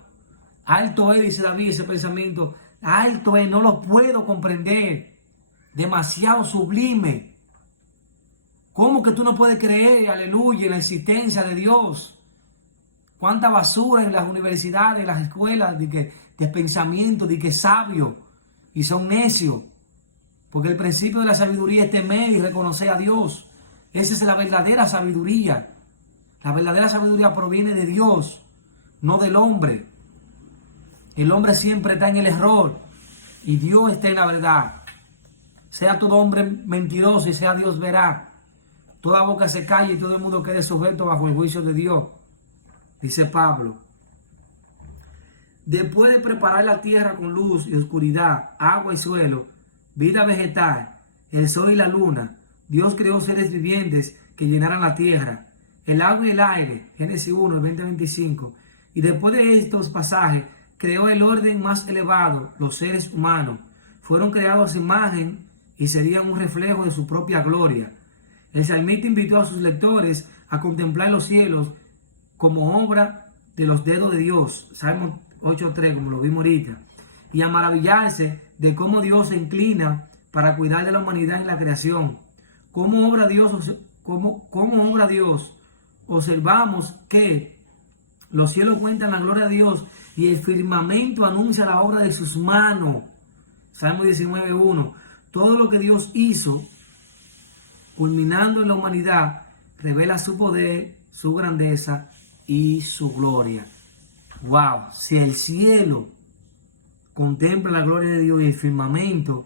Alto es, dice David, ese pensamiento, alto es, no lo puedo comprender. Demasiado sublime. ¿Cómo que tú no puedes creer, aleluya, en la existencia de Dios? Cuánta basura en las universidades, en las escuelas, de pensamiento, de que sabio, y son necios. Porque el principio de la sabiduría es temer y reconocer a Dios. Esa es la verdadera sabiduría. La verdadera sabiduría proviene de Dios, no del hombre. El hombre siempre está en el error y Dios está en la verdad. Sea todo hombre mentiroso y sea Dios verá. Toda boca se calle y todo el mundo quede sujeto bajo el juicio de Dios. Dice Pablo. Después de preparar la tierra con luz y oscuridad, agua y suelo, vida vegetal, el sol y la luna, Dios creó seres vivientes que llenaran la tierra, el agua y el aire, Génesis 1, 20-25. Y después de estos pasajes, creó el orden más elevado, los seres humanos. Fueron creados a su imagen y serían un reflejo de su propia gloria. El salmista invitó a sus lectores a contemplar los cielos como obra de los dedos de Dios, Salmo 8.3, como lo vimos ahorita, y a maravillarse de cómo Dios se inclina para cuidar de la humanidad en la creación. ¿Cómo obra Dios? Observamos que los cielos cuentan la gloria de Dios y el firmamento anuncia la obra de sus manos. Salmo 19.1. Todo lo que Dios hizo, culminando en la humanidad, revela su poder, su grandeza y su gloria. Wow, si el cielo contempla la gloria de Dios y el firmamento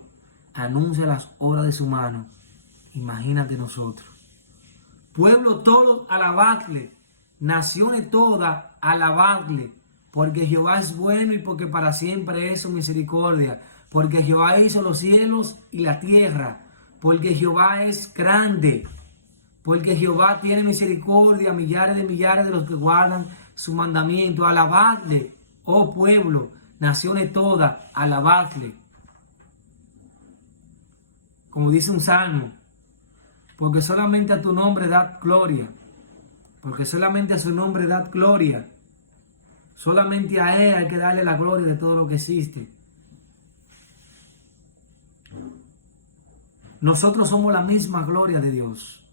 anuncia las obras de su mano, imagínate nosotros. Pueblo todo, alabadle. Naciones todas, alabadle. Porque Jehová es bueno y porque para siempre es su misericordia. Porque Jehová hizo los cielos y la tierra. Porque Jehová es grande. Porque Jehová tiene misericordia a millares de los que guardan su mandamiento. Alabadle, oh pueblo, naciones todas, alabadle. Como dice un salmo, porque solamente a tu nombre da gloria. Porque solamente a su nombre da gloria. Solamente a Él hay que darle la gloria de todo lo que existe. Nosotros somos la misma gloria de Dios.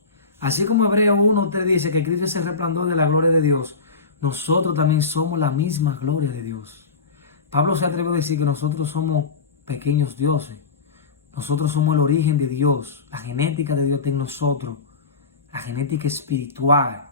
Así como Hebreos 1:3 dice que Cristo es el resplandor de la gloria de Dios, nosotros también somos la misma gloria de Dios. Pablo se atreve a decir que nosotros somos pequeños dioses. Nosotros somos el origen de Dios. La genética de Dios está en nosotros. La genética espiritual.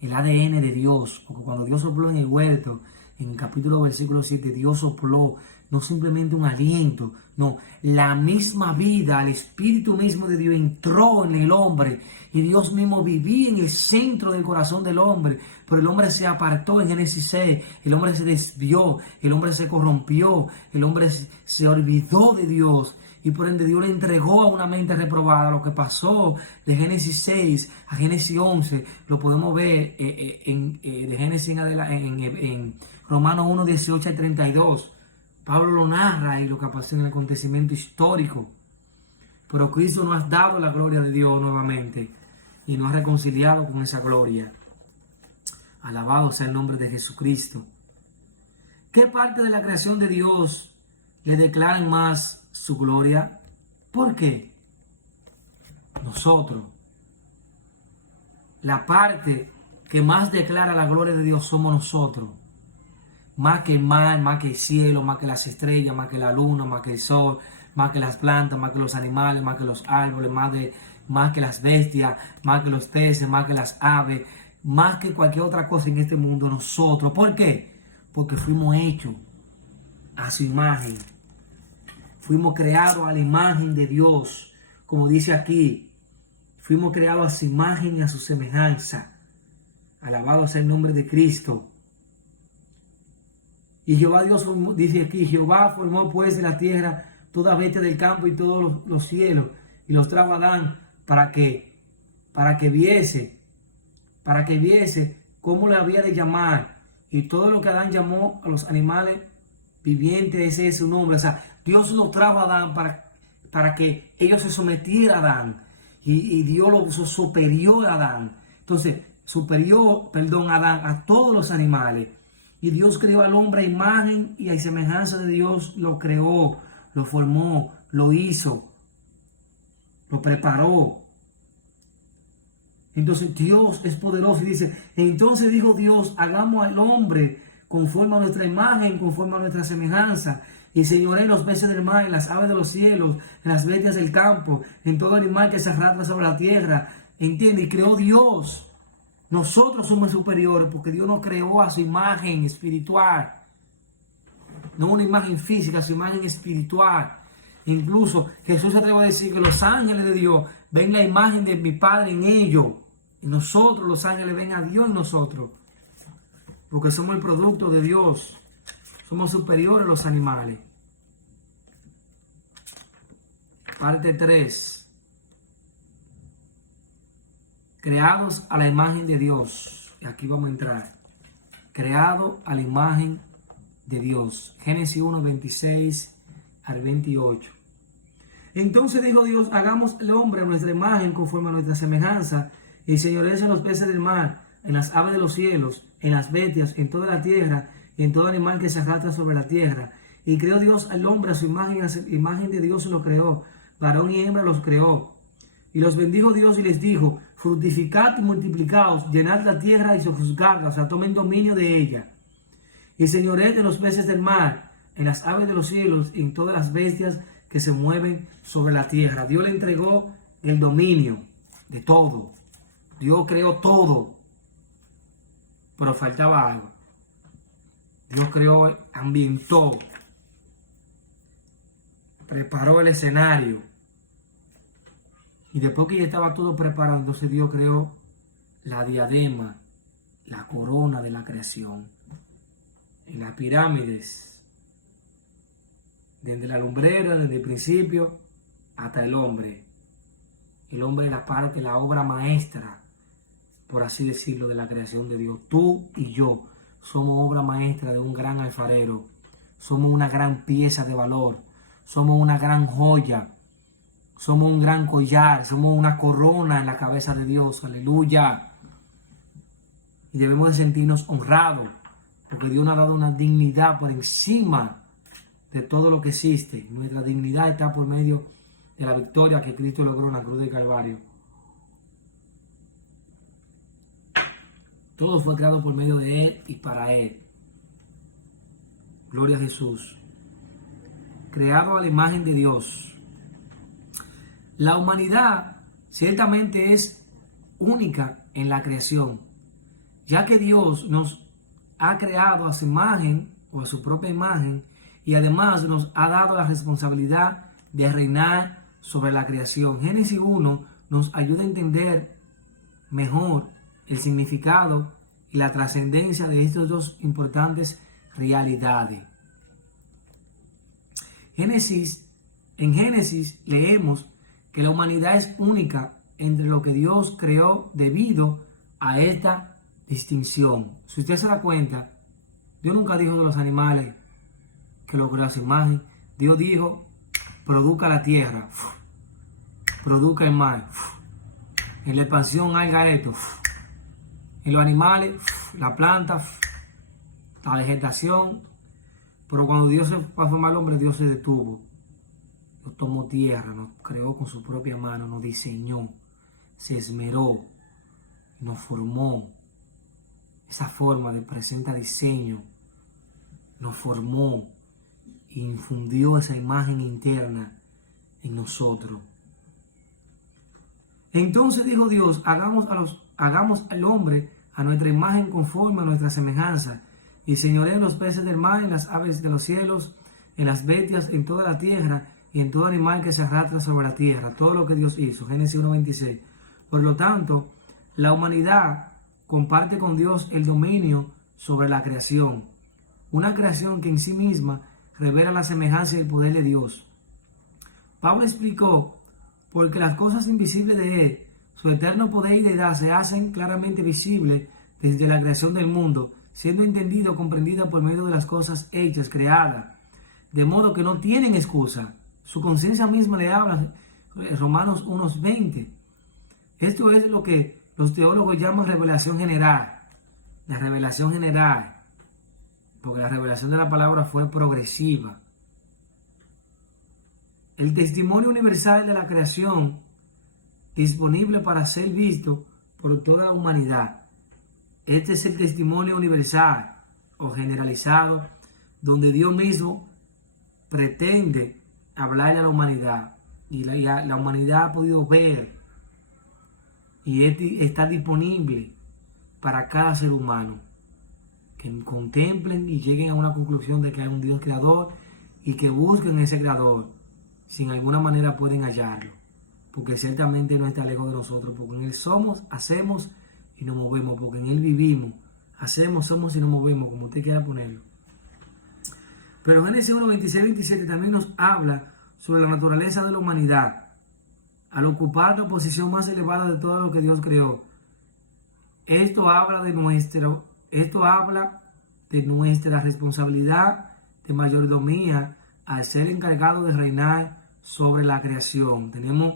El ADN de Dios. Porque cuando Dios sopló en el huerto, en el capítulo versículo 7, Dios sopló no simplemente un aliento, no, la misma vida, el espíritu mismo de Dios entró en el hombre y Dios mismo vivía en el centro del corazón del hombre, pero el hombre se apartó en Génesis 6, el hombre se desvió, el hombre se corrompió, el hombre se olvidó de Dios. Y por ende Dios le entregó a una mente reprobada. Lo que pasó de Génesis 6 a Génesis 11 lo podemos ver de Génesis en Romanos 1, 18 al 32. Pablo lo narra y lo que pasó en el acontecimiento histórico. Pero Cristo nos ha dado la gloria de Dios nuevamente y nos ha reconciliado con esa gloria. Alabado sea el nombre de Jesucristo. ¿Qué parte de la creación de Dios le declaran más su gloria? ¿Por qué? Nosotros. La parte que más declara la gloria de Dios somos nosotros. Más que el mar, más que el cielo, más que las estrellas, más que la luna, más que el sol, más que las plantas, más que los animales, más que los árboles, más que las bestias, más que los peces, más que las aves, más que cualquier otra cosa en este mundo, nosotros. ¿Por qué? Porque fuimos hechos a su imagen. Fuimos creados a la imagen de Dios. Como dice aquí, fuimos creados a su imagen y a su semejanza. Alabado sea el nombre de Cristo. Y Jehová Dios formó, dice aquí, Jehová formó pues de la tierra toda bestia del campo y todos los cielos, y los trajo a Adán para que viese cómo le había de llamar. Y todo lo que Adán llamó a los animales vivientes, ese es su nombre. O sea, Dios los trajo a Adán para que ellos se sometieran a Adán. Y Dios lo puso superior a Adán. Entonces, a Adán a todos los animales. Y Dios creó al hombre a imagen y a semejanza de Dios. Lo creó, lo formó, lo hizo, lo preparó. Entonces Dios es poderoso y dice, entonces dijo Dios, hagamos al hombre conforme a nuestra imagen, conforme a nuestra semejanza. Y señoré los peces del mar, en las aves de los cielos, en las bestias del campo, en todo animal que se arrastra sobre la tierra. ¿Entiende? Y creó Dios. Nosotros somos superiores porque Dios nos creó a su imagen espiritual. No una imagen física, su imagen espiritual. Incluso Jesús se atreve a decir que los ángeles de Dios ven la imagen de mi Padre en ellos. Y nosotros, los ángeles, ven a Dios en nosotros. Porque somos el producto de Dios. Somos superiores a los animales. Parte 3. Creados a la imagen de Dios. Y aquí vamos a entrar. Creado a la imagen de Dios. Génesis 1, 26 al 28. Entonces dijo Dios, hagamos el hombre a nuestra imagen conforme a nuestra semejanza, y señorees en los peces del mar, en las aves de los cielos, en las bestias, en toda la tierra, y en todo animal que se arrastra sobre la tierra. Y creó Dios al hombre a su imagen, y a su imagen de Dios lo creó. Varón y hembra los creó. Y los bendijo Dios y les dijo, fructificad y multiplicaos, llenad la tierra y sojuzgadla, o sea, tomen dominio de ella. Y señoreed en los peces del mar, en las aves de los cielos, y en todas las bestias que se mueven sobre la tierra. Dios le entregó el dominio de todo. Dios creó todo. Pero faltaba algo. Dios creó, ambientó, preparó el escenario. Y después que ya estaba todo preparado, entonces Dios creó la diadema, la corona de la creación. En las pirámides, desde la lumbrera, desde el principio hasta el hombre. El hombre es la parte, la obra maestra, por así decirlo, de la creación de Dios. Tú y yo somos obra maestra de un gran alfarero. Somos una gran pieza de valor. Somos una gran joya. Somos un gran collar. Somos una corona en la cabeza de Dios. Aleluya. Y debemos de sentirnos honrados porque Dios nos ha dado una dignidad por encima de todo lo que existe. Nuestra dignidad está por medio de la victoria que Cristo logró en la cruz del Calvario. Todo fue creado por medio de Él y para Él. Gloria a Jesús. Creado a la imagen de Dios. La humanidad ciertamente es única en la creación, ya que Dios nos ha creado a su imagen o a su propia imagen y además nos ha dado la responsabilidad de reinar sobre la creación. Génesis 1 nos ayuda a entender mejor el significado y la trascendencia de estas dos importantes realidades. En Génesis leemos que la humanidad es única entre lo que Dios creó debido a esta distinción. Si usted se da cuenta, Dios nunca dijo de los animales que lo creó a su imagen. Dios dijo, produzca la tierra, produzca el mar, en la expansión haga esto, en los animales, la planta, la vegetación. Pero cuando Dios se fue a formar al hombre, Dios se detuvo. Dios tomó tierra, nos creó con su propia mano, nos diseñó, se esmeró, nos formó. Esa forma de presenta diseño nos formó e infundió esa imagen interna en nosotros. Entonces dijo Dios, hagamos al hombre a nuestra imagen conforme a nuestra semejanza, y señoree en los peces del mar, en las aves de los cielos, en las bestias, en toda la tierra, y en todo animal que se arrastra sobre la tierra. Todo lo que Dios hizo. Génesis 1:26. Por lo tanto, la humanidad comparte con Dios el dominio sobre la creación. Una creación que en sí misma revela la semejanza y el poder de Dios. Pablo explicó, porque las cosas invisibles de Él, su eterno poder y deidad, se hacen claramente visibles desde la creación del mundo, siendo entendido o comprendida por medio de las cosas hechas, creadas, de modo que no tienen excusa. Su conciencia misma le habla, Romanos 1:20. Esto es lo que los teólogos llaman revelación general. La revelación general, porque la revelación de la palabra fue progresiva. El testimonio universal de la creación, disponible para ser visto por toda la humanidad. Este es el testimonio universal o generalizado, donde Dios mismo pretende hablar a la humanidad. Y la humanidad ha podido ver y está disponible para cada ser humano. Que contemplen y lleguen a una conclusión de que hay un Dios creador y que busquen ese creador. Si en alguna manera pueden hallarlo. Porque ciertamente no está lejos de nosotros. Porque en Él somos, hacemos y nos movemos, porque en Él vivimos, hacemos, somos y nos movemos, como usted quiera ponerlo. Pero Génesis 1, 26, 27 también nos habla sobre la naturaleza de la humanidad, al ocupar la posición más elevada de todo lo que Dios creó. Esto habla de nuestra responsabilidad de mayordomía al ser encargado de reinar sobre la creación. Tenemos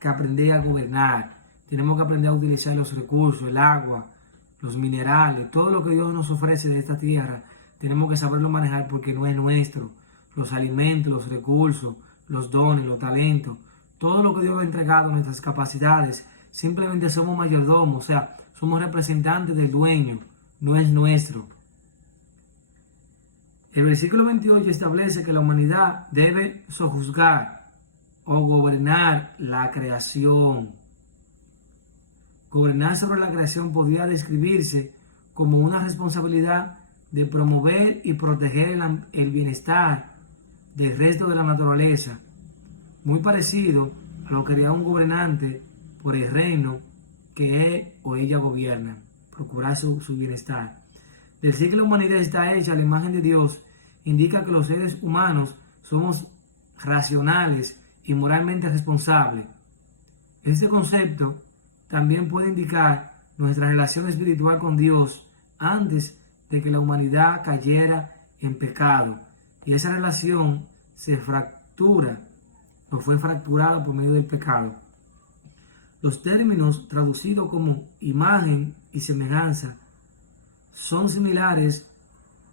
que aprender a gobernar. Tenemos que aprender a utilizar los recursos, el agua, los minerales, todo lo que Dios nos ofrece de esta tierra. Tenemos que saberlo manejar porque no es nuestro. Los alimentos, los recursos, los dones, los talentos, todo lo que Dios nos ha entregado, nuestras capacidades, simplemente somos mayordomos, o sea, somos representantes del dueño, no es nuestro. El versículo 28 establece que la humanidad debe sojuzgar o gobernar la creación. Gobernar sobre la creación podría describirse como una responsabilidad de promover y proteger el bienestar del resto de la naturaleza, muy parecido a lo que haría un gobernante por el reino que él o ella gobierna, procurar su bienestar. Decir que la humanidad está hecha a la imagen de Dios indica que los seres humanos somos racionales y moralmente responsables. Este concepto también puede indicar nuestra relación espiritual con Dios antes de que la humanidad cayera en pecado. Y esa relación se fractura o fue fracturada por medio del pecado. Los términos traducidos como imagen y semejanza son similares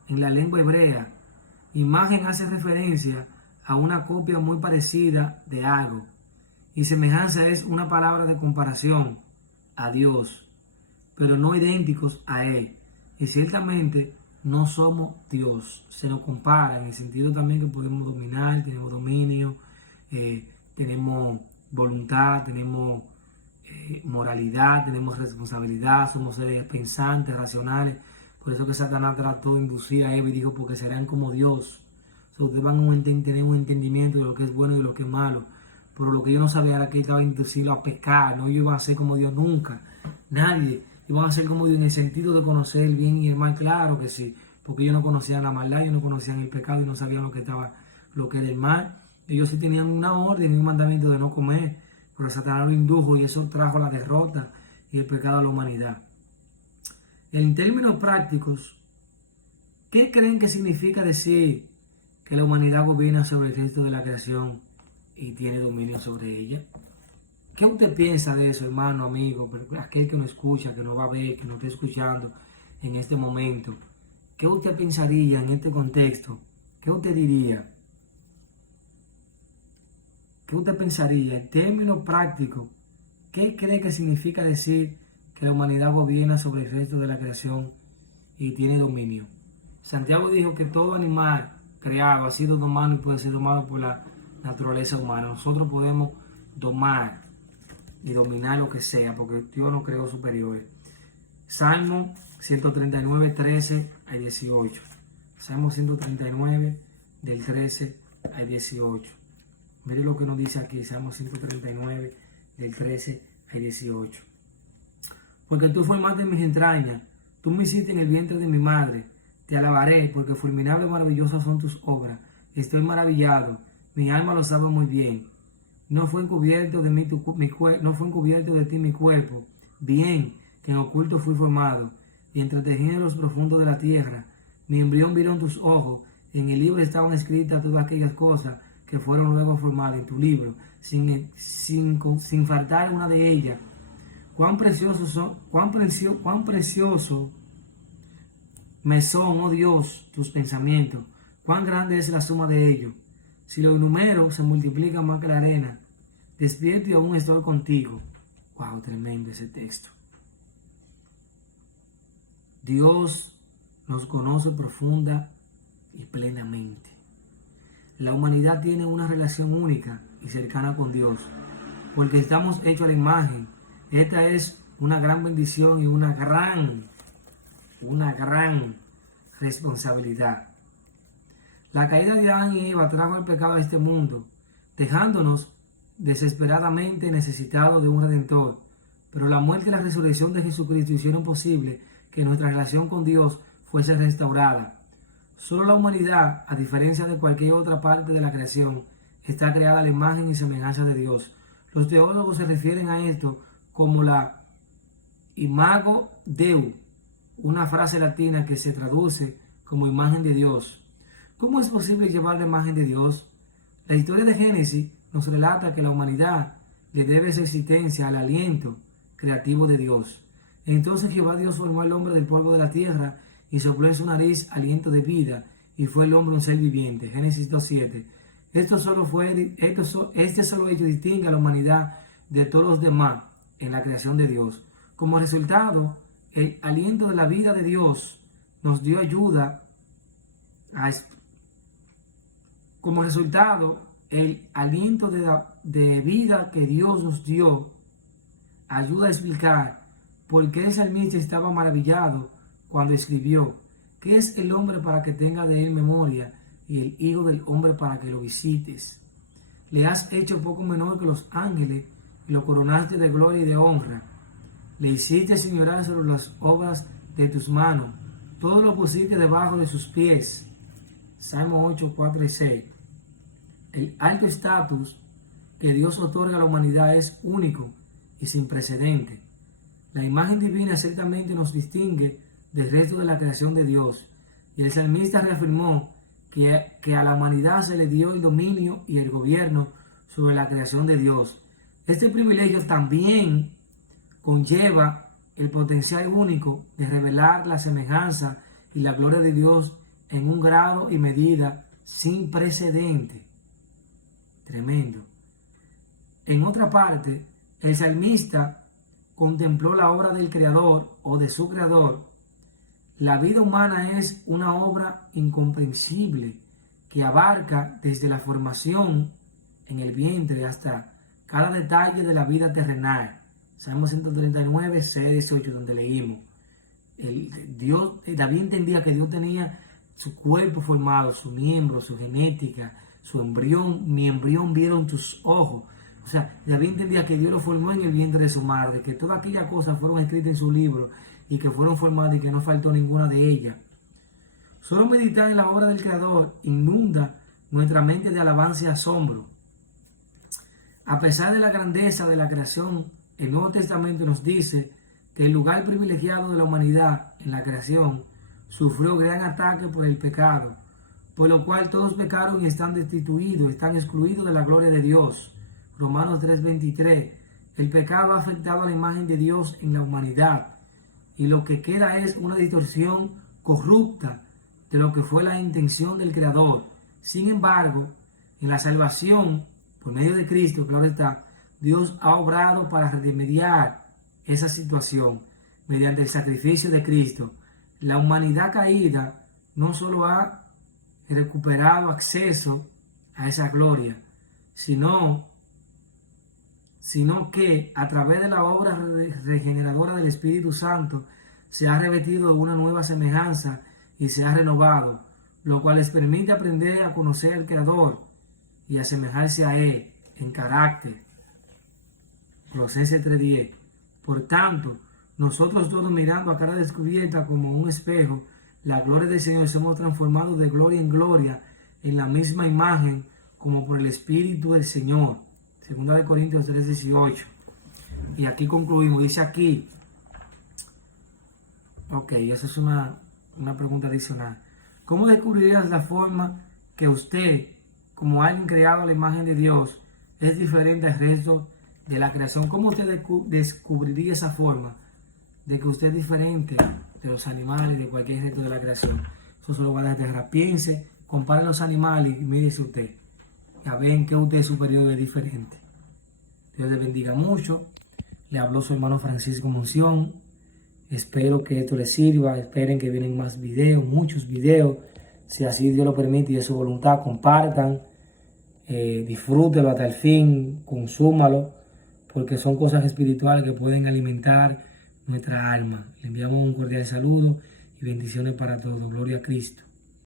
en la lengua hebrea. Imagen hace referencia a una copia muy parecida de algo. Y semejanza es una palabra de comparación a Dios, pero no idénticos a Él. Y ciertamente no somos Dios. Se nos compara en el sentido también que podemos dominar, tenemos dominio, tenemos voluntad, tenemos moralidad, tenemos responsabilidad, somos seres pensantes, racionales. Por eso que Satanás trató de inducir a Eva y dijo, porque serán como Dios. O sea, ustedes van a tener un entendimiento de lo que es bueno y de lo que es malo. Pero lo que yo no sabía era que estaba inducido a pecar. No iban a ser como Dios nunca. Nadie. Iban a ser como Dios en el sentido de conocer el bien y el mal. Claro que sí. Porque ellos no conocían la maldad, ellos no conocían el pecado y no sabían lo que era el mal. Ellos sí tenían una orden y un mandamiento de no comer. Pero Satanás lo indujo y eso trajo la derrota y el pecado a la humanidad. En términos prácticos, ¿qué creen que significa decir que la humanidad gobierna sobre el resto de la creación y tiene dominio sobre ella? ¿Qué usted piensa de eso, hermano, amigo? Aquel que no escucha, que no va a ver, que no está escuchando en este momento. ¿Qué usted pensaría en este contexto? ¿Qué usted diría? ¿Qué usted pensaría en términos prácticos? ¿Qué cree que significa decir que la humanidad gobierna sobre el resto de la creación y tiene dominio? Santiago dijo que todo animal creado ha sido domado y puede ser domado por la naturaleza humana. Nosotros podemos domar y dominar lo que sea, porque Dios nos creó superiores. Salmo 139, 13 al 18. Salmo 139, del 13 al 18. Mire lo que nos dice aquí, Salmo 139, del 13 al 18. Porque tú formaste mis entrañas, tú me hiciste en el vientre de mi madre. Te alabaré, porque formidables y maravillosas son tus obras. Estoy maravillado, mi alma lo sabe muy bien. No fue encubierto de mí no fue encubierto de ti mi cuerpo. Bien, que en oculto fui formado, y entretejido en los profundos de la tierra. Mi embrión vieron tus ojos, y en el libro estaban escritas todas aquellas cosas que fueron luego formadas en tu libro, sin faltar una de ellas. Cuán precioso me son, oh Dios, tus pensamientos. Cuán grande es la suma de ellos. Si lo enumero, se multiplica más que la arena. Despierto y aún estoy contigo. Wow, tremendo ese texto. Dios nos conoce profunda y plenamente. La humanidad tiene una relación única y cercana con Dios, porque estamos hechos a la imagen. Esta es una gran bendición y una gran responsabilidad. La caída de Adán y Eva trajo el pecado a este mundo, dejándonos desesperadamente necesitados de un Redentor. Pero la muerte y la resurrección de Jesucristo hicieron posible que nuestra relación con Dios fuese restaurada. Solo la humanidad, a diferencia de cualquier otra parte de la creación, está creada a la imagen y semejanza de Dios. Los teólogos se refieren a esto como la imago Dei, una frase latina que se traduce como imagen de Dios. ¿Cómo es posible llevar la imagen de Dios? La historia de Génesis nos relata que la humanidad le debe su existencia al aliento creativo de Dios. Entonces Jehová Dios formó al hombre del polvo de la tierra y sopló en su nariz aliento de vida, y fue el hombre un ser viviente. Génesis 2:7. Este solo hecho distingue a la humanidad de todos los demás en la creación de Dios. Como resultado, el aliento de la vida de Dios nos dio ayuda como resultado, el aliento de vida que Dios nos dio ayuda a explicar por qué el salmista estaba maravillado cuando escribió: ¿qué es el hombre para que tenga de él memoria, y el hijo del hombre para que lo visites? Le has hecho poco menor que los ángeles y lo coronaste de gloria y de honra. Le hiciste señorar sobre las obras de tus manos, todo lo pusiste debajo de sus pies. Salmo 8, 4 y 6. El alto estatus que Dios otorga a la humanidad es único y sin precedente. La imagen divina ciertamente nos distingue del resto de la creación de Dios, y el salmista reafirmó que a la humanidad se le dio el dominio y el gobierno sobre la creación de Dios. Este privilegio también conlleva el potencial único de revelar la semejanza y la gloria de Dios en un grado y medida sin precedente. Tremendo. En otra parte, el salmista contempló la obra del Creador o de su Creador. La vida humana es una obra incomprensible que abarca desde la formación en el vientre hasta cada detalle de la vida terrenal. Salmo 139, 6, 8, donde leímos. David entendía que Dios tenía su cuerpo formado, su miembro, su genética, su embrión. Mi embrión vieron tus ojos. O sea, David entendía que Dios lo formó en el vientre de su madre, que todas aquellas cosas fueron escritas en su libro y que fueron formadas y que no faltó ninguna de ellas. Solo meditar en la obra del Creador inunda nuestra mente de alabanza y asombro. A pesar de la grandeza de la creación, el Nuevo Testamento nos dice que el lugar privilegiado de la humanidad en la creación sufrió gran ataque por el pecado, por lo cual todos pecaron y están destituidos, están excluidos de la gloria de Dios. Romanos 3:23. El pecado ha afectado a la imagen de Dios en la humanidad y lo que queda es una distorsión corrupta de lo que fue la intención del Creador. Sin embargo, en la salvación por medio de Cristo, claro está, Dios ha obrado para remediar esa situación mediante el sacrificio de Cristo. La humanidad caída no solo ha recuperado acceso a esa gloria, sino que a través de la obra regeneradora del Espíritu Santo se ha revestido de una nueva semejanza y se ha renovado, lo cual les permite aprender a conocer al Creador y asemejarse a Él en carácter. Colosenses 3:10. Por tanto, nosotros todos mirando a cara descubierta como un espejo la gloria del Señor, somos transformados de gloria en gloria en la misma imagen como por el Espíritu del Señor. 2 Corintios 3:18. Y aquí concluimos. Dice aquí, esa es una pregunta adicional. ¿Cómo descubrirías la forma que usted, como alguien creado a la imagen de Dios, es diferente al resto de la creación? ¿Cómo usted descubriría esa forma de que usted es diferente de los animales, de cualquier resto de la creación? Eso se lo va a dejar. Piense, compare los animales y mírese usted. A ver en qué usted es superior o es diferente. Dios le bendiga mucho. Le habló su hermano Francisco Monción. Espero que esto les sirva. Esperen que vienen más videos, muchos videos. Si así Dios lo permite y es su voluntad, compartan. Disfrútelo hasta el fin, consúmalo, porque son cosas espirituales que pueden alimentar nuestra alma. Le enviamos un cordial saludo y bendiciones para todos. Gloria a Cristo.